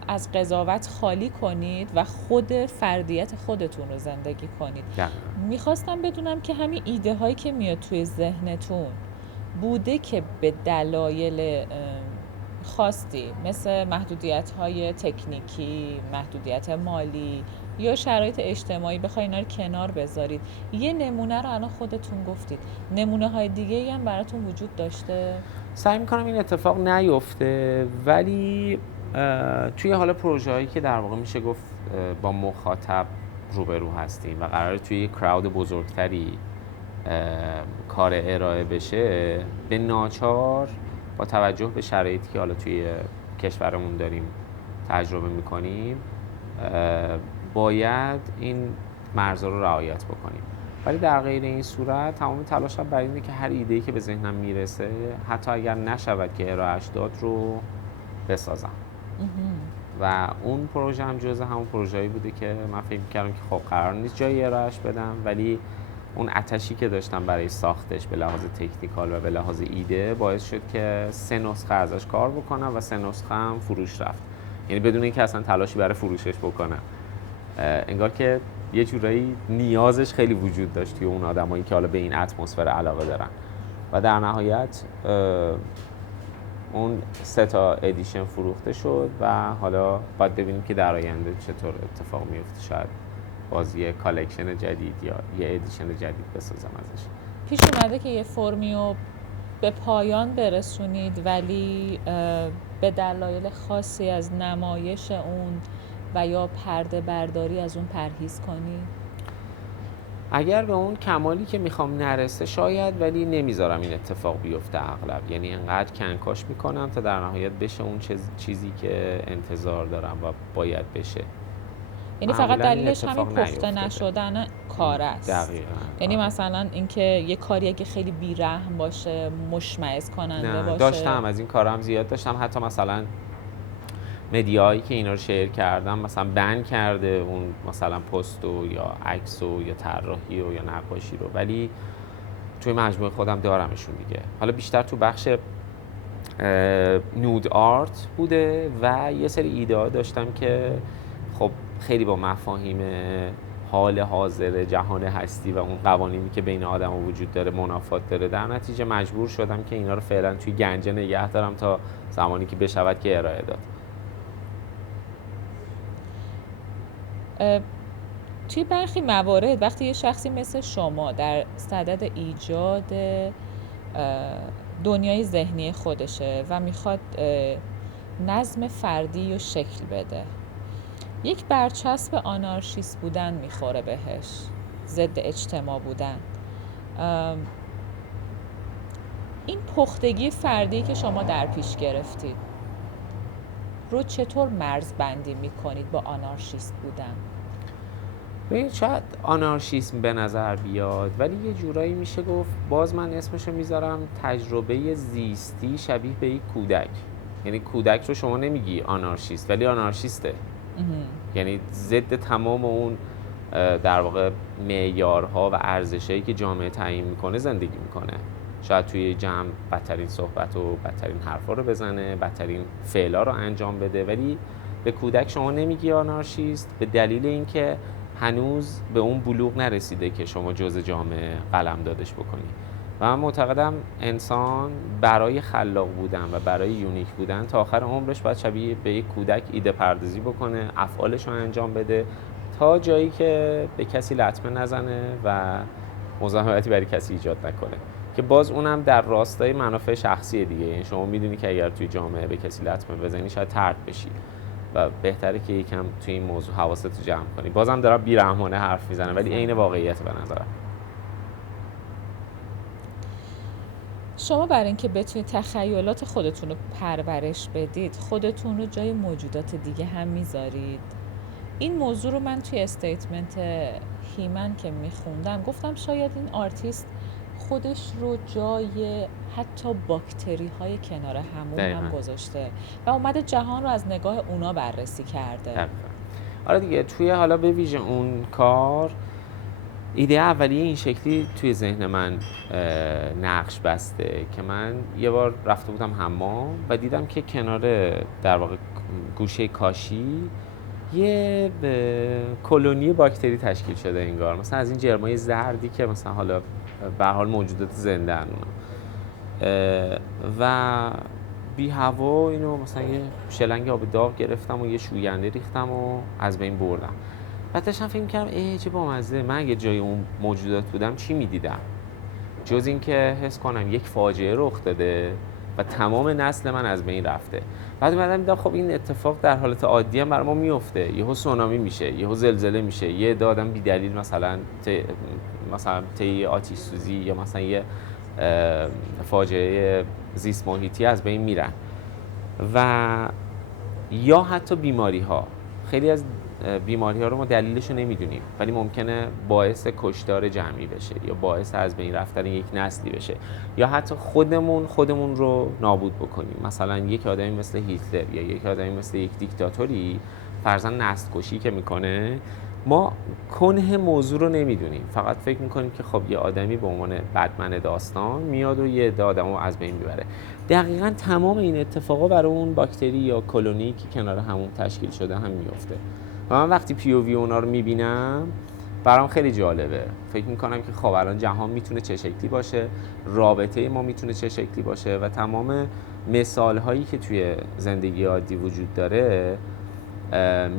از قضاوت خالی کنید و خود فردیت خودتون رو زندگی کنید. میخواستم بدونم که همین ایده هایی که میاد توی ذهنتون بوده که به دلایل خاصی مثل محدودیت های تکنیکی، محدودیت مالی یا شرایط اجتماعی بخواید اینا رو کنار بذارید، یه نمونه رو الان خودتون گفتید، نمونه های دیگه هم براتون وجود داشته؟ سعی میکنم این اتفاق نیفته، ولی توی حالا پروژه هایی که در واقع میشه گفت با مخاطب روبرو هستیم و قراره توی یک کراود بزرگتری کار ارائه بشه، به ناچار با توجه به شرایطی که حالا توی کشورمون داریم تجربه میکنیم باید این مرزها رو رعایت بکنیم. ولی در غیر این صورت تمام تلاشم بر اینه که هر ایده‌ای که به ذهنم میرسه حتی اگر نشود که ارائهش داد رو بسازم. و اون پروژه هم جزء همون پروژه‌ای بوده که من فکر می‌کردم که خب قرار نیست جایی ارائهش بدم، ولی اون آتشی که داشتم برای ساختش به لحاظ تکنیکال و به لحاظ ایده باعث شد که 3 نسخه ازش کار بکنم و 3 نسخه هم فروش رفت، یعنی بدون اینکه اصلا تلاشی برای فروشش بکنم. انگار که یه جورایی نیازش خیلی وجود داشت توی اون آدمایی که حالا به این اتمسفر علاقه دارن و در نهایت اون 3 تا ادیشن فروخته شد و حالا باید ببینیم که در آینده چطور اتفاق میفته. شاید بازی کالکشن جدید یا یه ادیشن جدید بسازم ازش. پیش اومده که یه فرمی رو به پایان برسونید ولی به دلایل خاصی از نمایش اون و یا پرده برداری از اون پرهیز کنید؟ اگر به اون کمالی که میخوام نرسه شاید، ولی نمیذارم این اتفاق بیفته اغلب، یعنی انقدر کنکاش میکنم تا در نهایت بشه اون چیزی که انتظار دارم و باید بشه. یعنی فقط دلیلش همین پخته نشدن کار است. دقیقاً. یعنی مثلا اینکه یه کاری اگه خیلی بی‌رحم باشه، مشمئز کننده باشه. داشتم از این کارا هم زیاد داشتم، حتی مثلا مدیایی که اینا رو شیر کردم مثلا بن کرده اون مثلا پستو یا عکسو یا طراحی یا نقاشی رو، ولی توی مجموعه خودم دارمشون دیگه. حالا بیشتر تو بخش نود آرت بوده و یه سری ایده ها داشتم که خب خیلی با مفاهیم حال حاضر جهان هستی و اون قوانینی که بین آدم وجود داره منافات داره. در نتیجه مجبور شدم که اینا رو فعلا توی گنجه نگه دارم تا زمانی که بشود که ارائه داد. توی برخی موارد وقتی یه شخصی مثل شما در صدد ایجاد دنیای ذهنی خودشه و میخواد نظم فردی رو شکل بده، یک برچسب آنارشیست بودن میخوره بهش، ضد اجتماع بودن. این پختگی فردی که شما در پیش گرفتید رو چطور مرزبندی میکنید با آنارشیست بودن؟ شاید آنارشیسم به نظر بیاد، ولی یه جورایی میشه گفت باز من اسمشو میذارم تجربه زیستی شبیه به یک کودک. یعنی کودک رو شما نمیگی آنارشیست ولی آنارشیسته. یعنی ضد تمام اون در واقع معیارها و ارزشایی که جامعه تعیین میکنه زندگی میکنه. شاید توی جمع بدترین صحبت و بدترین حرفا رو بزنه، بدترین فعلا رو انجام بده، ولی به کودک شما نمیگی آنارشیست به دلیل اینکه هنوز به اون بلوغ نرسیده که شما جزء جامعه قلمدادش بکنی. و من معتقدم انسان برای خلاق بودن و برای یونیک بودن تا آخر عمرش باید شبیه به یک کودک ایده پردازی بکنه، افعالش رو انجام بده تا جایی که به کسی لطمه نزنه و مزاحمتی برای کسی ایجاد نکنه، که باز اونم در راستای منافع شخصی دیگه. یعنی شما میدونی که اگر توی جامعه به کسی لطمه بزنی شاید طرد بشی و بهتره که یکم توی این موضوع حواست رو جمع کنی. بازم دارم بی‌رحمانه حرف میزنم ولی عین واقعیت به نظرم. شما برای اینکه بتونید تخیلات خودتون رو پرورش بدید، خودتون رو جای موجودات دیگه هم میذارید. این موضوع رو من توی استیتمنت هیمن که میخوندم گفتم شاید این آرتیست خودش رو جای حتی باکتری های کنار همون هم گذاشته و اومده جهان رو از نگاه اونا بررسی کرده. آره دیگه، توی حالا به ویژه اون کار ایده اولیه این شکلی توی ذهن من نقش بسته که من یه بار رفته بودم حمام و دیدم که کنار در واقع گوشه کاشی یه کلونی باکتری تشکیل شده انگار، مثلا از این جرمای زردی که مثلا حالا به هر حال موجودات زنده ان و بی هوا اینو مثلا یه شلنگ آب داغ گرفتم و یه شوینده ریختم و از بین بردم. بعد داشتم فکر می‌کردم چه بامزه، من اگه جای اون موجودات بودم چی می‌دیدم؟ جز این که حس کنم یک فاجعه رخ داده و تمام نسل من از بین رفته. بعد اومدم دیدم خب این اتفاق در حالت عادی هم برای ما میفته، یهو سونامی میشه، یهو زلزله میشه، یه آدم بی دلیل مثلا طی آتش سوزی یا مثلا یه فاجعه زیست محیطی از بین میرن. و یا حتی بیماری ها، خیلی از بیماری ها رو ما دلیلش رو نمیدونیم ولی ممکنه باعث کشتار جمعی بشه یا باعث از بین رفتن یک نسلی بشه، یا حتی خودمون رو نابود بکنیم. مثلا یک آدمی مثل هیتلر یا یک آدمی مثل یک دیکتاتوری فرضاً نسل کشی که میکنه، ما کنه موضوع رو نمیدونیم، فقط فکر میکنیم که خب یه آدمی به عنوان بتمن داستان میاد و یه عده آدمو از بین میبره. دقیقاً تمام این اتفاقا برای اون باکتری یا کلونی که کنار همون تشکیل شده هم میفته. و من وقتی پی او وی اونا رو میبینم برام خیلی جالبه. فکر میکنم که خب الان جهان میتونه چه شکلی باشه، رابطه ما میتونه چه شکلی باشه و تمام مثال هایی که توی زندگی عادی وجود داره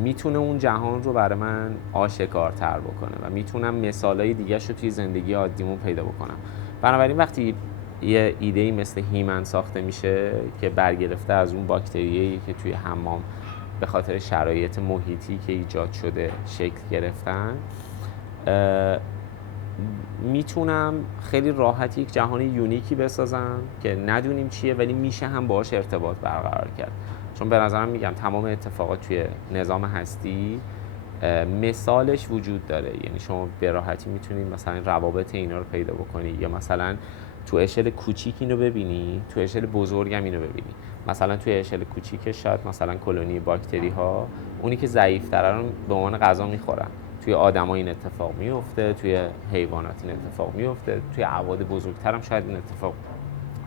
میتونه اون جهان رو برای من آشکارتر بکنه و میتونم مثالای دیگه‌ش رو توی زندگی عادیمون پیدا بکنم. بنابراین وقتی یه ایده‌ای مثل هیمن ساخته میشه که برگرفته از اون باکتریایی که توی حمام به خاطر شرایط محیطی که ایجاد شده شکل گرفتن، میتونم خیلی راحت یک جهان یونیکی بسازم که ندونیم چیه ولی میشه هم باهاش ارتباط برقرار کرد. چون به نظرم میگم تمام اتفاقات توی نظام هستی مثالش وجود داره. یعنی شما به راحتی میتونید مثلا روابط اینا رو پیدا بکنید یا مثلا تو اشل کوچیک اینو ببینی، تو اشل بزرگ هم اینو ببینی. مثلا توی اشل کوچیک شاید مثلا کلونی باکتری ها اونی که ضعیف‌تره رو به عنوان غذا میخورن، توی آدم‌ها این اتفاق میفته، توی حیوانات این اتفاق میفته، توی اعواد بزرگتر هم شاید این اتفاق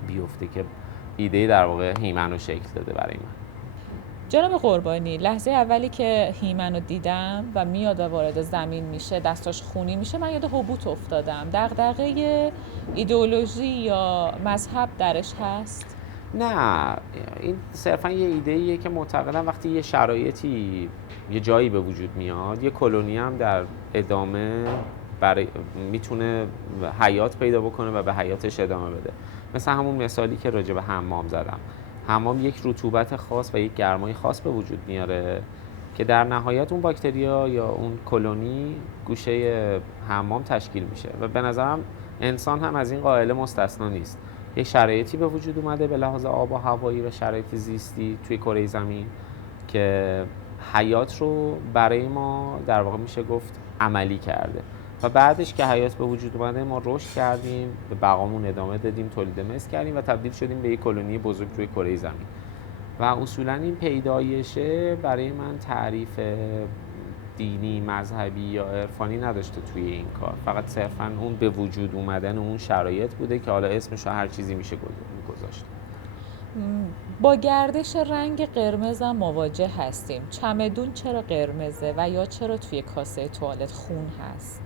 بیفته که ایده در واقع هیمن رو شکل داده برای من. جناب قربانی، لحظه اولی که هیمن رو دیدم و میاد وارد زمین میشه، دستاش خونی میشه، من یاد هبوط افتادم. دغدغه ایدئولوژی یا مذهب درش هست؟ نه، این صرفا یه ایده‌ایه که معتقدم وقتی یه شرایطی یه جایی به وجود میاد، یه کلونی هم در ادامه میتونه حیات پیدا بکنه و به حیاتش ادامه بده. مثل همون مثالی که راجع به حمام زدم. حمام یک رطوبت خاص و یک گرمای خاص به وجود میاره که در نهایت اون باکتریا یا اون کلونی گوشه حمام تشکیل میشه و به نظرم انسان هم از این قاعده مستثنا نیست. یک شرایطی به وجود اومده به لحاظ آب و هوایی و شرایط زیستی توی کره زمین که حیات رو برای ما در واقع میشه گفت عملی کرده و بعدش که حیات به وجود اومده ما رشد کردیم، به بقامون ادامه دادیم، تولید مثل کردیم و تبدیل شدیم به یک کلونی بزرگ روی کره زمین. و اصولا این پیدایشه برای من تعریف دینی، مذهبی یا عرفانی نداشته توی این کار، فقط صرفاً اون به وجود اومدن اون شرایط بوده که حالا اسمش رو هر چیزی میشه گذاشت. با گردش رنگ قرمز هم مواجه هستیم. چمدون چرا قرمزه و یا چرا توی کاسه توالت خون هست؟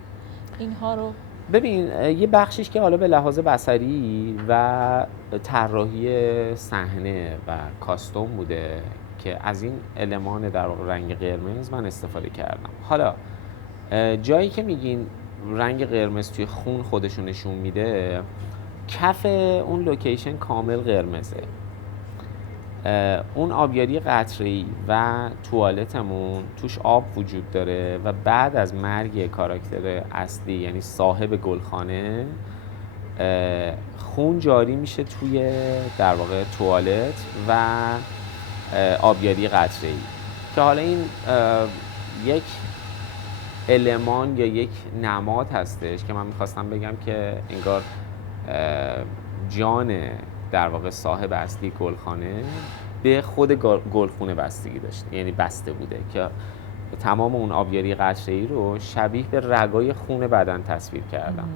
اینها رو ببین یه بخشیش که حالا به لحاظ بصری و طراحی صحنه و کاستوم بوده که از این المان در رنگ قرمز من استفاده کردم. حالا جایی که میگین رنگ قرمز توی خون خودشو نشون میده، کف اون لوکیشن کامل قرمزه. اون آبیاری قطره‌ای و توالتمون توش آب وجود داره و بعد از مرگ کاراکتر اصلی یعنی صاحب گلخانه خون جاری میشه توی در واقع توالت و آبیاری قطره‌ای که حالا این یک المان یا یک نماد هستش که من میخواستم بگم که انگار جان در واقع صاحب اصلی گلخانه به خود گلخونه بستگی داشته، یعنی بسته بوده که تمام اون آبیاری قطره‌ای رو شبیه به رگای خون بدن تصویر کردم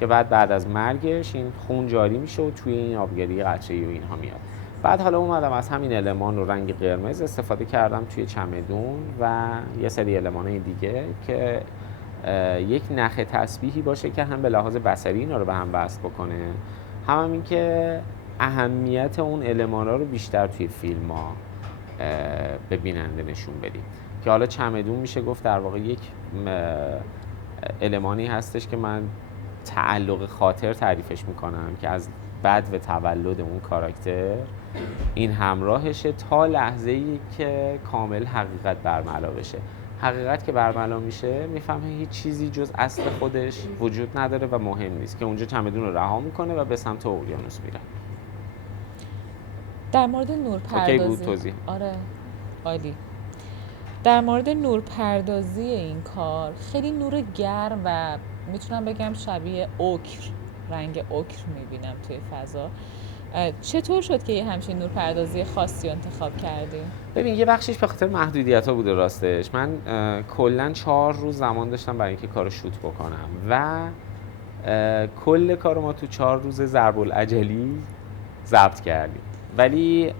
که بعد از مرگش این خون جاری میشه و توی این آبیاری قطره‌ای و اینها میاد. بعد حالا اومدم از همین المان و رنگ قرمز استفاده کردم توی چمدون و یه سری المان‌های دیگه که یک نخ تسبیحی باشه که هم به لحاظ بصری اینا رو به هم وصل بکنه، هم این که اهمیت اون المانا رو بیشتر توی فیلم ها به بیننده نشون بدیم. که حالا چمدون میشه گفت در واقع یک المانی هستش که من تعلق خاطر تعریفش میکنم که از بد و تولد اون کاراکتر این همراهشه تا لحظه‌ای که کامل حقیقت برملا بشه. حقیقت که برملا میشه میفهمه هیچ چیزی جز اصل خودش وجود نداره و مهم نیست، که اونجا چمدون رو رها میکنه و به سمت اقیانوس میره. در مورد نورپردازی اوکی بود توضیح؟ آره عالی. در مورد نورپردازی این کار خیلی نور گرم و میتونم بگم شبیه اوکر، رنگ اوکر میبینم توی فضا. چطور شد که یه همچین نورپردازی خاصی انتخاب کردیم؟ ببین یه بخشش به خاطر محدودیت‌ها بوده راستش. من کلاً 4 روز زمان داشتم برای اینکه کارو شوت بکنم و کل کارو ما تو 4 روز ضرب العجلی ضبط کردیم، ولی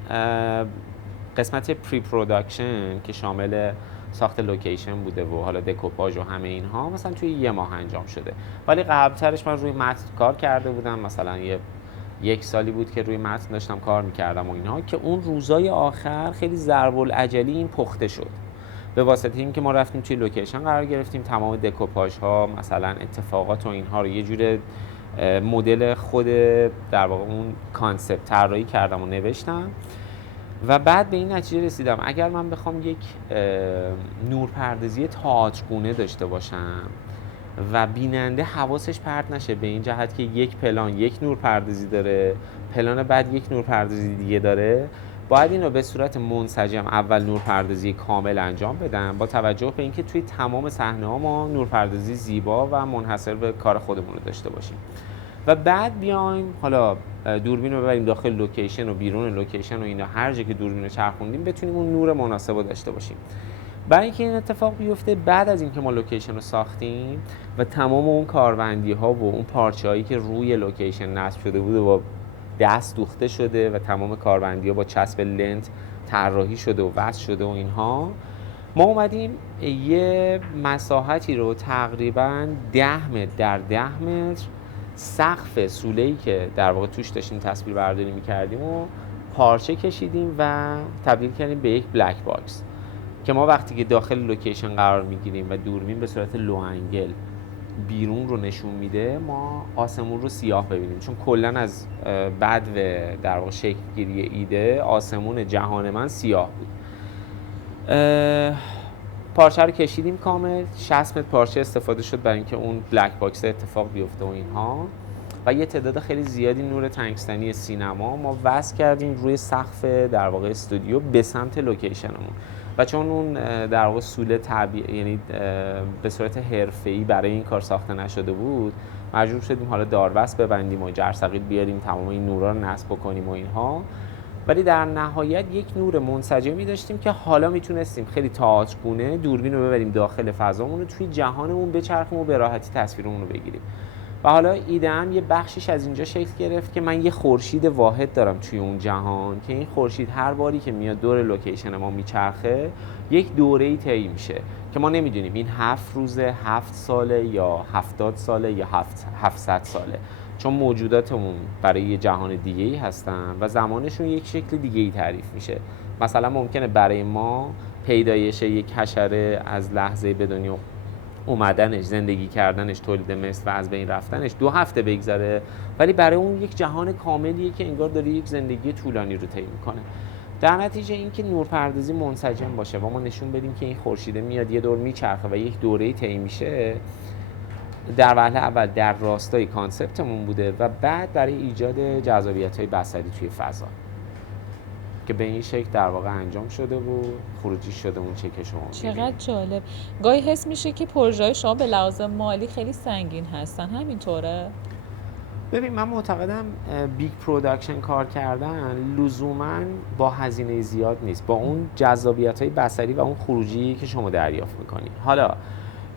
قسمت پری پروداکشن که شامل ساخت لوکیشن بوده و حالا دکوپاژ و همه اینها مثلا توی یه ماه انجام شده، ولی قبلترش من روی متن کار کرده بودم. مثلا یک سالی بود که روی متن داشتم کار میکردم و اینها، که اون روزای آخر خیلی ضرب العجلی این پخته شد به واسطه این که ما رفتیم توی لوکیشن قرار گرفتیم، تمام دکوپاژ ها مثلا اتفاقات و اینها رو یه جور مدل خود در واقع اون کانسپت طراحی کردم و نوشتم و بعد به این نتیجه رسیدم اگر من بخوام یک نورپردازی تئاترگونه داشته باشم و بیننده حواسش پرت نشه به این جهت که یک پلان یک نورپردازی داره، پلان بعد یک نورپردازی دیگه داره، باید اینو به صورت منسجم اول نورپردازی کامل انجام بدم با توجه به اینکه توی تمام صحنه‌ها ما نورپردازی زیبا و منحصر به کار خودمون رو داشته باشیم و بعد بیایم حالا دوربین رو ببریم داخل لوکیشن و بیرون لوکیشن و اینا، هر جا که دوربین رو چرخوندیم بتونیم اون نور مناسب رو داشته باشیم. برای اینکه این اتفاق بیفته، بعد از اینکه ما لوکیشن رو ساختیم و تمام اون کاربندی ها و اون پارچه هایی که روی لوکیشن نصب شده بوده با دست دوخته شده و تمام کاربندی ها با چسب لنت طراحی شده و وصل شده و اینها، ما اومدیم یه مساحتی رو تقریباً 10 متر در 10 متر سقف سوله‌ای که در واقع توش داشتیم تصویر برداری می‌کردیم و پارچه کشیدیم و تبدیل کردیم به یک بلک باکس که ما وقتی که داخل لوکیشن قرار می‌گیریم و دوربین به صورت لو انگل بیرون رو نشون میده، ما آسمون رو سیاه ببینیم، چون کلاً از بعد و در واقع شکل گیری ایده آسمون جهان من سیاه بود. پارچه رو کشیدیم کامل، 60 متر پارچه استفاده شد برای اینکه اون بلک باکس اتفاق بیفته و اینها، و یه تعداد خیلی زیادی نور تنگستنی سینما ما وصل کردیم روی سقف در واقع استودیو به سمت لوکیشنمون و چون اون در واقع سوله یعنی به صورت حرفه‌ای برای این کار ساخته نشده بود، مجبور شدیم حالا داربست ببندیم و جرثقیل بیاریم تمام این نورا رو نصب کنیم و اینها ولی در نهایت یک نور منسجمی داشتیم که حالا میتونستیم خیلی تئاترگونه دوربین رو ببریم داخل فضامون رو توی جهانمون بچرخیم و به راحتی تصویرمون رو بگیریم. و حالا ایده‌ام یه بخشیش از اینجا شکل گرفت که من یه خورشید واحد دارم توی اون جهان که این خورشید هر باری که میاد دور لوکیشن ما میچرخه یک دوره‌ای طی میشه که ما نمیدونیم این 7 روزه، 7 ساله یا 70 ساله یا 700 ساله، چون موجوداتمون برای یه جهان دیگه‌ای هستن و زمانشون یک شکل دیگه‌ای تعریف میشه. مثلا ممکنه برای ما پیدایش یک حشره از لحظه به دنیا اومدنش، زندگی کردنش، تولید مثل و از بین رفتنش 2 هفته بگذره، ولی برای اون یک جهان کاملیه که انگار داره یک زندگی طولانی رو طی میکنه. در نتیجه اینکه نورپردازی منسجم باشه و ما نشون بدیم که این خورشید میاد یه دور میچرخه و یک دوره‌ای طی میشه، در وهله اول در راستای کانسپتمون بوده و بعد برای ایجاد جذابیت‌های بصری توی فضا که به این شکل در واقع انجام شده و خروجی شده اون چه که شما می‌بینید. چقدر جالب. گاهی حس میشه که پروژه‌های شما به لحاظ مالی خیلی سنگین هستن، همینطوره؟ ببین من معتقدم بیگ پروداکشن کار کردن لزوماً با هزینه زیاد نیست، با اون جذابیت‌های بصری و اون خروجی که شما دریافت می‌کنید. حالا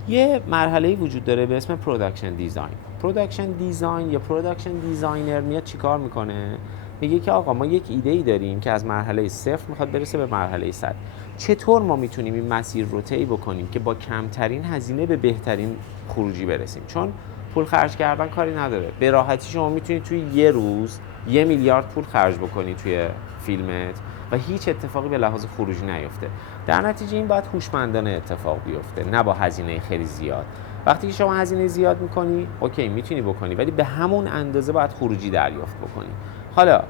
یه مرحله‌ای وجود داره به اسم پروداکشن دیزاین. پروداکشن دیزاین یا پروداکشن دیزاینر میاد چیکار میکنه؟ میگه که آقا ما یک ایده‌ای داریم که از مرحله 0 میخواد برسه به مرحله 100. چطور ما میتونیم این مسیر رو طی بکنیم که با کمترین هزینه به بهترین خروجی برسیم؟ چون پول خرج کردن کاری نداره. به راحتی شما میتونید توی یه روز 1 میلیارد پول خرج بکنی توی فیلمت و هیچ اتفاقی به لحاظ خروجی نیفته. در نتیجه این باید هوشمندانه اتفاق بیفته، نه با هزینه خیلی زیاد. وقتی که شما هزینه زیاد میکنی اوکی میتونی بکنی، ولی به همون اندازه باید خروجی دریافت بکنی. حالا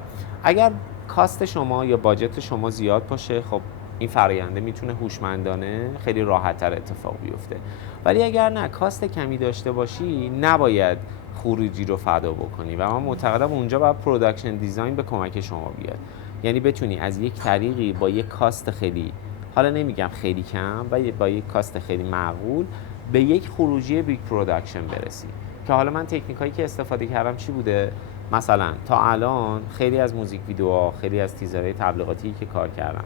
اگر کاست شما یا باجت شما زیاد باشه، خب این فراینده میتونه هوشمندانه خیلی راحت‌تر اتفاق بیفته. ولی اگر نه کاست کمی داشته باشی نباید خروجی رو فدا بکنی و من معتقدم اونجا باید پروداکشن دیزاین به کمک شما بیاد. یعنی بتونی از یک طریقی با یک کاست خیلی، حالا نمیگم خیلی کم، و با یک کاست خیلی معقول به یک خروجی بیگ پروداکشن برسی. که حالا من تکنیکایی که استفاده کردم چی بوده؟ مثلا تا الان خیلی از موزیک ویدیوها، خیلی از تیزرهای تبلیغاتی که کار کردم،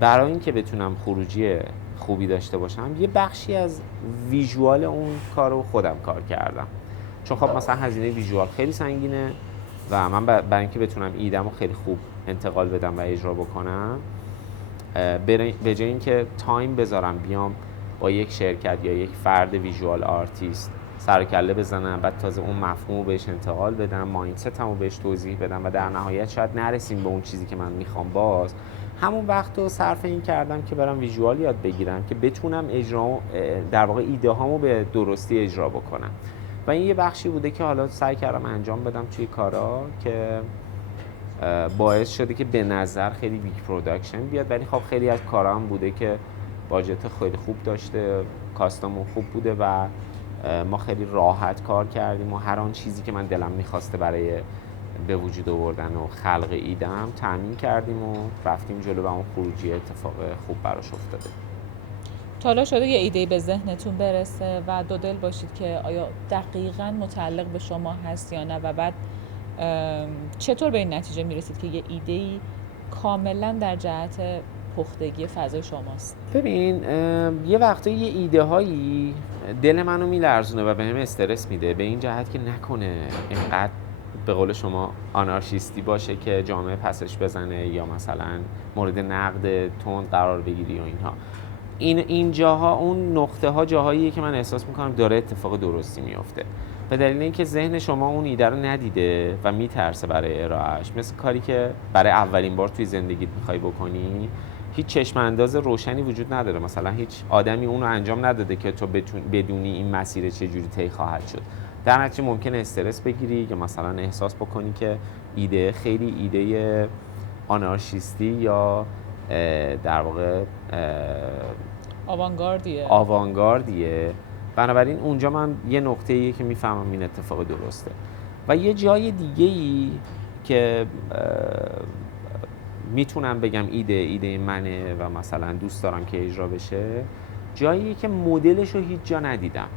برای اینکه بتونم خروجی خوبی داشته باشم یه بخشی از ویژوال اون کارو خودم کار کردم، چون خب مثلا هزینه ویژوال خیلی سنگینه و من برای اینکه بتونم ایده‌مو خیلی خوب انتقال بدم و اجرا بکنم، به جای اینکه تایم بذارم بیام با یک شرکت یا یک فرد ویژوال آرتیست سر و کله بزنم، بعد تازه اون مفهومو بهش انتقال بدم، مایندستمو بهش توضیح بدم و در نهایت شاید نرسیم به اون چیزی که من میخوام، باز همون وقت رو صرف این کردم که برم ویژوال یاد بگیرم که بتونم اجرا، در واقع ایده هامو به درستی اجرا بکنم. و این یه بخشی بوده که حالا سعی کردم انجام بدم توی کارا که باعث شده که به نظر خیلی بیگ پروداکشن بیاد، ولی خب خیلی از کارا هم بوده که باجت خیلی خوب داشته، کاستمون خوب بوده و ما خیلی راحت کار کردیم و هر آن چیزی که من دلم میخواسته برای به وجود آوردن و خلق ایدم تامین کردیم و رفتیم جلو و اون خروجی اتفاق خوب براش افتاده. تا حالا شده یه ایده به ذهنتون برسه و دو دل باشید که آیا دقیقاً متعلق به شما هست یا نه و بعد چطور به این نتیجه میرسید که یه ایده‌ای کاملاً در جهت پختگی فضای شماست؟ ببین یه وقتایی یه ایده هایی دل منو میلرزونه و بهم استرس میده، به این جهت که نکنه اینقدر به قول شما آنارشیستی باشه که جامعه پسش بزنه یا مثلا مورد نقد تند قرار بگیری و اینها. این جاها، اون نقطه ها جاهاییه که من احساس میکنم داره اتفاق درستی میفته، به دلیل اینکه ذهن شما اون ایده رو ندیده و میترسه برای ارائهش. مثل کاری که برای اولین بار توی زندگیت میخوای بکنی، هیچ چشم انداز روشنی وجود نداره، مثلا هیچ آدمی اون رو انجام نداده که تو بدونی این مسیر چجوری طی خواهد شد. در نتیجه ممکنه استرس بگیری یا مثلا احساس بکنی که ایده خیلی ایده آنارشیستی یا در واقع آوانگاردیه. بنابراین اونجا من یه نقطه‌ایه که میفهمم این اتفاق درسته. و یه جای دیگه‌ای که میتونم بگم ایده منه و مثلا دوست دارم که اجرا بشه، جاییه که مدلش رو هیچ جا ندیدم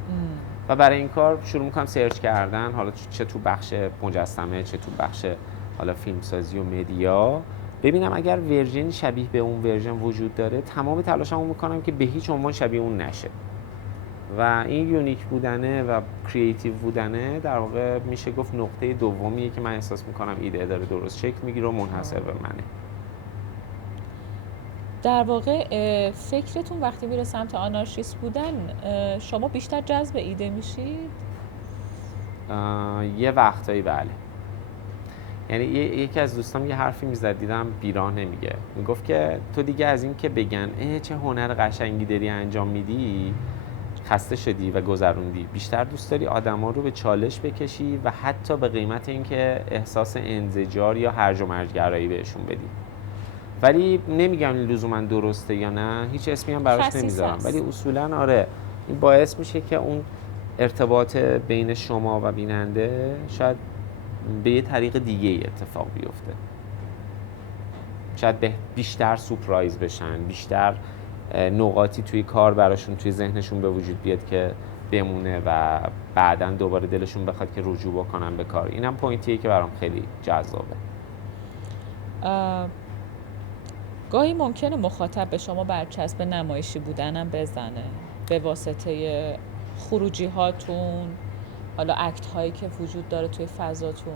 و برای این کار شروع میکنم سرچ کردن، حالا چه تو بخش مجسمه چه تو بخش حالا فیلمسازی و مدیا، ببینم اگر ورژن شبیه به اون ورژن وجود داره تمام تلاشمو میکنم که به هیچ عنوان شبیه اون نشه و این یونیک بودنه و کریتیو بودنه در واقع میشه گفت نقطه دومیه که من احساس میکنم ایده داره درست شکل میگیره و منحصر به منه. در واقع فکرتون وقتی میره سمت آنارشیست بودن شما بیشتر جذب ایده میشید؟ یه وقتایی بله. یعنی یکی از دوستام یه حرفی میزد دیدم بیراه نمیگه، میگفت که تو دیگه از این که بگن چه هنر قشنگی داری انجام میدی خسته شدی و گذروندی، بیشتر دوست داری آدما رو به چالش بکشی و حتی به قیمت اینکه احساس انزجار یا هرج و مرج‌گرایی بهشون بدی. ولی نمیگم لزوما درسته یا نه، هیچ اسمی هم براش نمیذارم، ولی اصولا آره این باعث میشه که اون ارتباط بین شما و بیننده شاید به یه طریق دیگه ای اتفاق بیفته، شاید بیشتر سورپرایز بشن، بیشتر نقاطی توی کار براشون توی ذهنشون به وجود بیاد که بمونه و بعداً دوباره دلشون بخواد که رجوع بکنن به کار. اینم پوینتیه که برام خیلی جذابه. گاهی ممکنه مخاطب به شما برچسب نمایشی بودنم بزنه به واسطه خروجی هاتون، حالا اکت هایی که وجود داره توی فضاتون.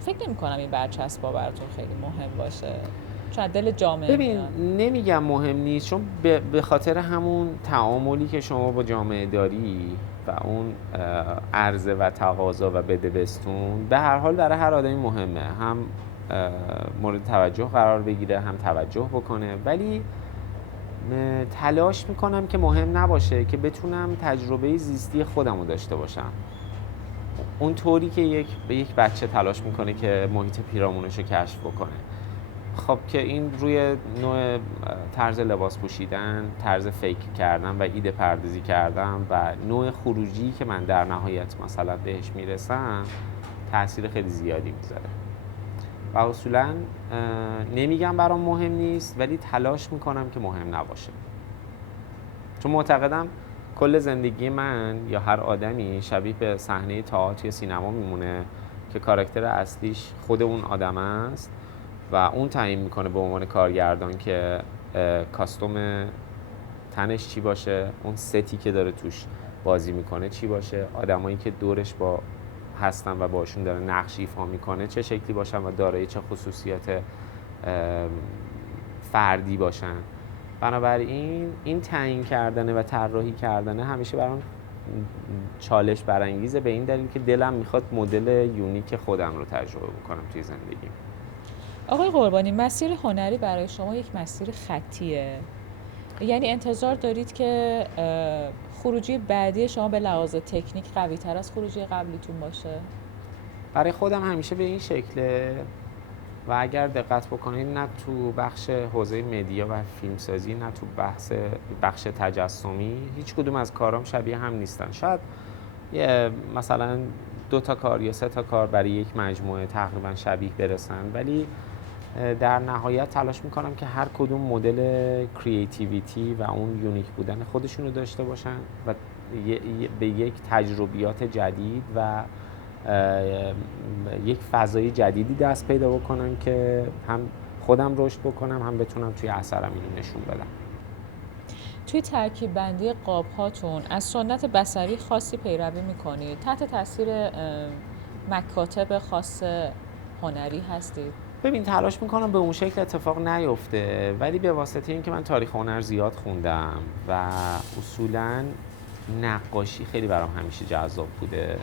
فکر نمی کنم این برچسب‌ها براتون خیلی مهم باشه، چون دل جامعه ببین نمیگم مهم نیست، چون به خاطر همون تعاملی که شما با جامعه داری و اون عرضه و تقاضا و بده بستون به هر حال برای هر آدمی مهمه، هم مورد توجه قرار بگیره هم توجه بکنه، ولی تلاش میکنم که مهم نباشه، که بتونم تجربه زیستی خودم رو داشته باشم، اون طوری که یک بچه تلاش میکنه که محیط پیرامونش رو کشف بکنه. خب که این روی نوع طرز لباس پوشیدن، طرز فکر کردن و ایده پردازی کردن و نوع خروجی که من در نهایت مثلا بهش میرسم تأثیر خیلی زیادی میذاره و اصولا نمیگم برام مهم نیست، ولی تلاش میکنم که مهم نباشه، چون معتقدم کل زندگی من یا هر آدمی شبیه به صحنه تئاتر یا سینما میمونه که کاراکتر اصلیش خود اون آدم است و اون تعیین میکنه به عنوان کارگردان که کاستوم تنش چی باشه، اون ستی که داره توش بازی میکنه چی باشه، آدمایی که دورش با هستن و باشون داره نقش ایفا میکنه چه شکلی باشن و دارای چه خصوصیات فردی باشن. بنابراین این تعیین کردنه و طراحی کردنه همیشه برام چالش برانگیزه، به این دلیل که دلم میخواد مدل یونیک خودم رو تجربه بکنم توی زندگیم. آقای قربانی، مسیر هنری برای شما یک مسیر خطیه، یعنی انتظار دارید که خروجی بعدی شما به لحاظ تکنیک قوی تر از خروجی قبلیتون باشه؟ برای خودم همیشه به این شکله و اگر دقت بکنید نه تو بخش حوزه مدیا و فیلمسازی نه تو بخش تجسمی هیچ کدوم از کارام شبیه هم نیستن. شاید مثلا 2 تا کار یا 3 تا کار برای یک مجموعه تقریبا شبیه برسن، ولی در نهایت تلاش میکنم که هر کدوم مدل کریتیویتی و اون یونیک بودن خودشون رو داشته باشن و به یک تجربیات جدید و یک فضای جدیدی دست پیدا بکنم که هم خودم رشد بکنم هم بتونم توی اثرم اینو نشون بدم. توی ترکیب بندی قاب هاتون از سنت بصری خاصی پیروی میکنید؟ تحت تاثیر مکاتب خاص هنری هستید؟ ببین تلاش میکنم به اون شکل اتفاق نیفته، ولی به واسطه اینکه من تاریخ هنر زیاد خوندم و اصولاً نقاشی خیلی برام همیشه جذاب بوده،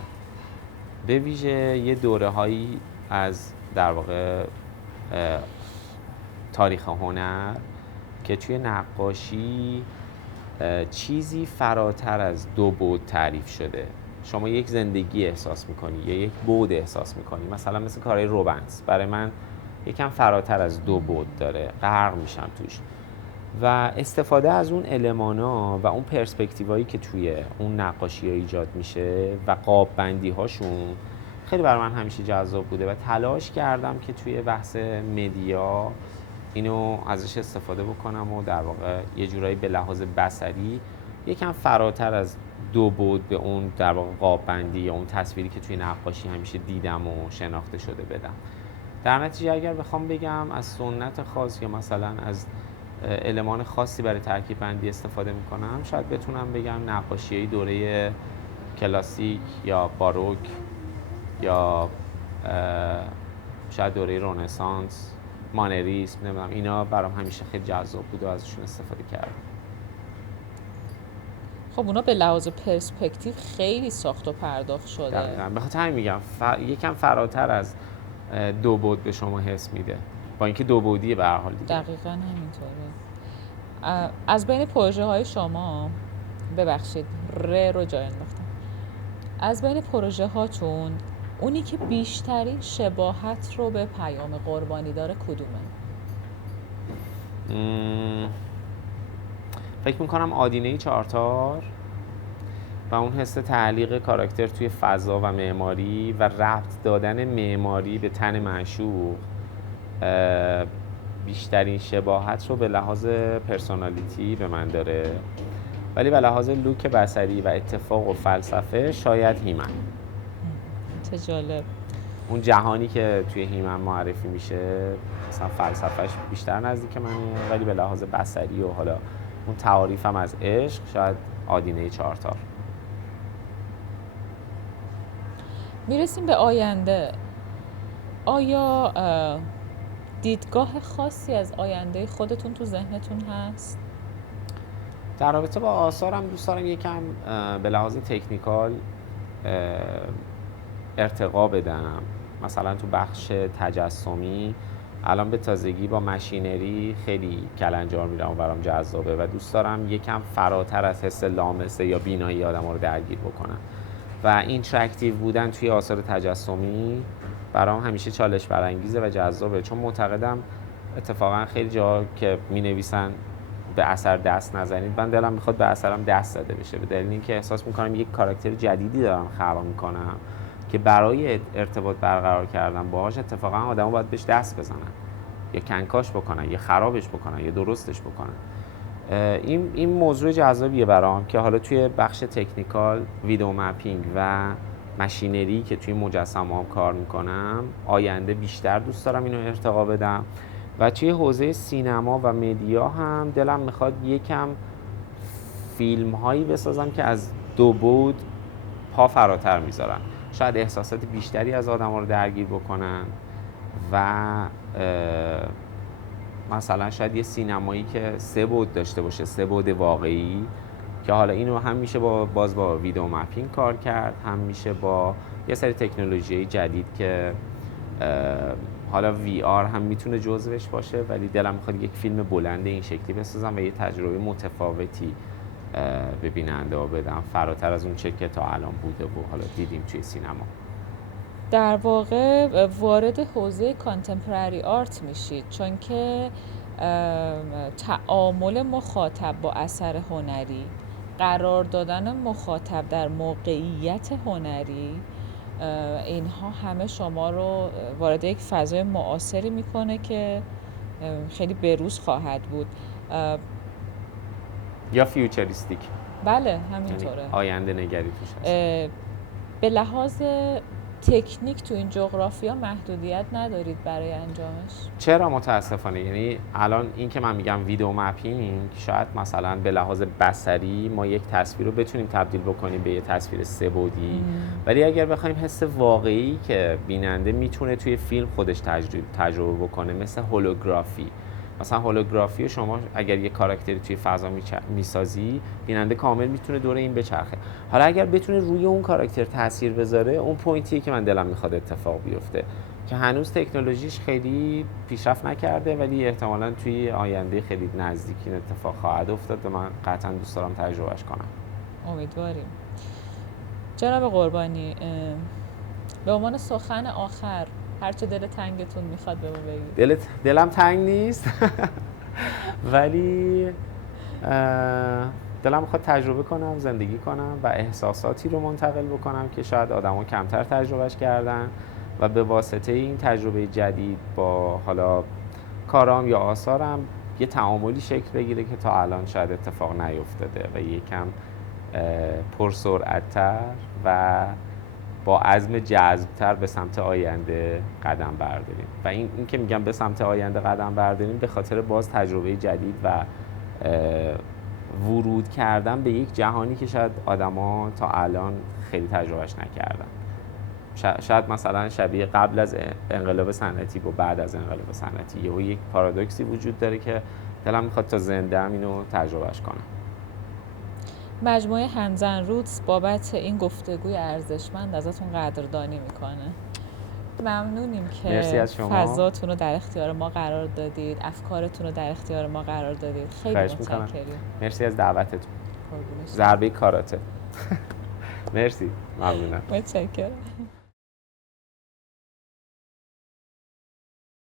به ویژه یه دوره هایی از در واقع تاریخ هنر که توی نقاشی چیزی فراتر از 2 بعد تعریف شده. شما یک زندگی احساس میکنی یا یک بعد احساس میکنی، مثلا مثل کارهای روبنس برای من یکم فراتر از 2 بعد داره، غرق میشم توش و استفاده از اون المانا و اون پرسپکتیوهایی که توی اون نقاشی ها ایجاد میشه و قاب بندی هاشون خیلی برای من همیشه جذاب بوده و تلاش کردم که توی بحث مدیا اینو ازش استفاده بکنم و در واقع یه جورایی به لحاظ بصری یکم فراتر از 2 بعد به اون در واقع قاب بندی یا اون تصویری که توی نقاشی همیشه دیدم و شناخته شده بدم. در نتیجه اگر بخوام بگم از سنت خاص یا مثلا از المان خاصی برای ترکیب بندی استفاده میکنم، شاید بتونم بگم نقاشی دوره کلاسیک یا باروک یا شاید دوره رنسانس، مانریسم، نمیدونم، اینا برام همیشه خیلی جذاب بود و ازشون استفاده کردم. خب اونا به لحاظ پرسپکتیو خیلی ساخت و پرداخت شده. دقیقاً به خاطر همین میگم یکم فراتر از دو بعد به شما حس میده، با اینکه دو بعدیه به هر حال دیگه. دقیقاً همینطوره. از بین پروژه های شما، ببخشید رو جای انداختم، از بین پروژه هاتون اونی که بیشترین شباهت رو به پیام قربانی داره کدومه؟ فکر میکنم آدینه چهارتار و اون حس تعلیق کاراکتر توی فضا و معماری و ربط دادن معماری به تن معشوق بیشترین شباهت رو به لحاظ پرسونالیتی به من داره، ولی به لحاظ لوک بصری و اتفاق و فلسفه شاید هیمن. چه جالب. اون جهانی که توی هیمن معرفی میشه مثلا فلسفهش بیشتر نزدیک منه، ولی به لحاظ بصری و حالا اون تعاریفم از عشق شاید آدینه چهارتار. میرسیم به آینده. آیا دیدگاه خاصی از آینده خودتون تو ذهنتون هست؟ در رابطه با آثارم دوست دارم یکم به لحاظ تکنیکال ارتقا بدم. مثلا تو بخش تجسمی الان به تازگی با ماشینری خیلی کلنجار میرم و برام جذابه و دوست دارم یکم فراتر از حس لامسه یا بینایی آدم رو درگیر بکنم و اینتراکتیو بودن توی آثار تجسمی برام همیشه چالش برانگیزه و جذابه، چون معتقدم اتفاقا خیلی جا که می نویسن به اثر دست نزنید، من دلم میخواد به اثرم دست زده بشه، به دلیل اینکه احساس میکنم یک کاراکتر جدیدی دارم خلق میکنم که برای ارتباط برقرار کردن باهاش اتفاقا آدم‌ها باید بهش دست بزنن یا کنکاش بکنن یا خرابش بکنن یا درستش بکنن. این موضوع جذابیه برام که حالا توی بخش تکنیکال، ویدیو مپینگ و ماشینری که توی مجسمه‌ام کار میکنم آینده بیشتر دوست دارم اینو ارتقا بدم و توی حوزه سینما و مدیا هم دلم میخواد یکم فیلم هایی بسازم که از دو بعد پا فراتر میذارن، شاید احساسات بیشتری از آدم ها رو درگیر بکنن و مثلا شاید یه سینمایی که سه بعد داشته باشه، سه بعد واقعی، که حالا اینو هم میشه با ویدیو مپینگ کار کرد، هم میشه با یه سری تکنولوژی جدید که حالا وی آر هم میتونه جزوش باشه، ولی دلم میخواد یک فیلم بلند این شکلی بسازم و یه تجربه متفاوتی به بیننده ها بدم، فراتر از اون چه که تا الان بوده و حالا دیدیم توی سینما. در واقع وارد حوزه کانتمپرری آرت میشید، چون که تعامل مخاطب با اثر هنری، قرار دادن مخاطب در موقعیت هنری، اینها همه شما رو وارد یک فضای معاصری میکنه که خیلی بروز خواهد بود یا فیوچریستیک. بله همینطوره، یعنی آینده نگری توش هست. به لحاظ تکنیک تو این جغرافیا محدودیت ندارید برای انجامش؟ چرا متاسفانه، یعنی الان این که من میگم ویدیو مپینگ، شاید مثلا به لحاظ بصری ما یک تصویر رو بتونیم تبدیل بکنیم به یه تصویر سه بعدی، ولی اگر بخوایم حس واقعی که بیننده میتونه توی فیلم خودش تجربه بکنه، مثل هولوگرافی، مثلا هولوگرافی شما اگر یه کاراکتری توی فضا میسازی، بیننده کامل میتونه دور این بچرخه. حالا اگر بتونه روی اون کاراکتر تاثیر بذاره، اون پوینتیه که من دلم میخواد اتفاق بیفته، که هنوز تکنولوژیش خیلی پیشرفت نکرده، ولی احتمالاً توی آینده خیلی نزدیک این اتفاق خواهد افتاد و من قطعاً دوست دارم تجربهش کنم. امیدواریم. جناب قربانی، به عنوان سخن آخر هرچه دل تنگتون میخواد به ما بگید. دلم تنگ نیست ولی دلم میخواد تجربه کنم، زندگی کنم و احساساتی رو منتقل بکنم که شاید آدم‌ها کمتر تجربهش کردن و به واسطه این تجربه جدید با حالا کارام یا آثارم یه تعاملی شکل بگیره که تا الان شاید اتفاق نیفتاده و یکم پرسرعت‌تر و با عزم جذب‌تر به سمت آینده قدم برداریم. و این که میگم به سمت آینده قدم برداریم به خاطر باز تجربه جدید و ورود کردن به یک جهانی که شاید آدما تا الان خیلی تجربهش نکردن. شاید مثلا شبیه قبل از انقلاب صنعتی با بعد از انقلاب صنعتی یک پارادوکسی وجود داره که دلم میخواد تا زنده‌ام اینو تجربهش کنم. مجموعه همزن روتس بابت این گفتگوی ارزشمند ازتون قدردانی میکنه. ممنونیم که فضاتون رو در اختیار ما قرار دادید، افکارتون رو در اختیار ما قرار دادید. خیلی متشکرم. مرسی از دعوتتون. ضربه کاراته. مرسی. ممنونم. متشکرم.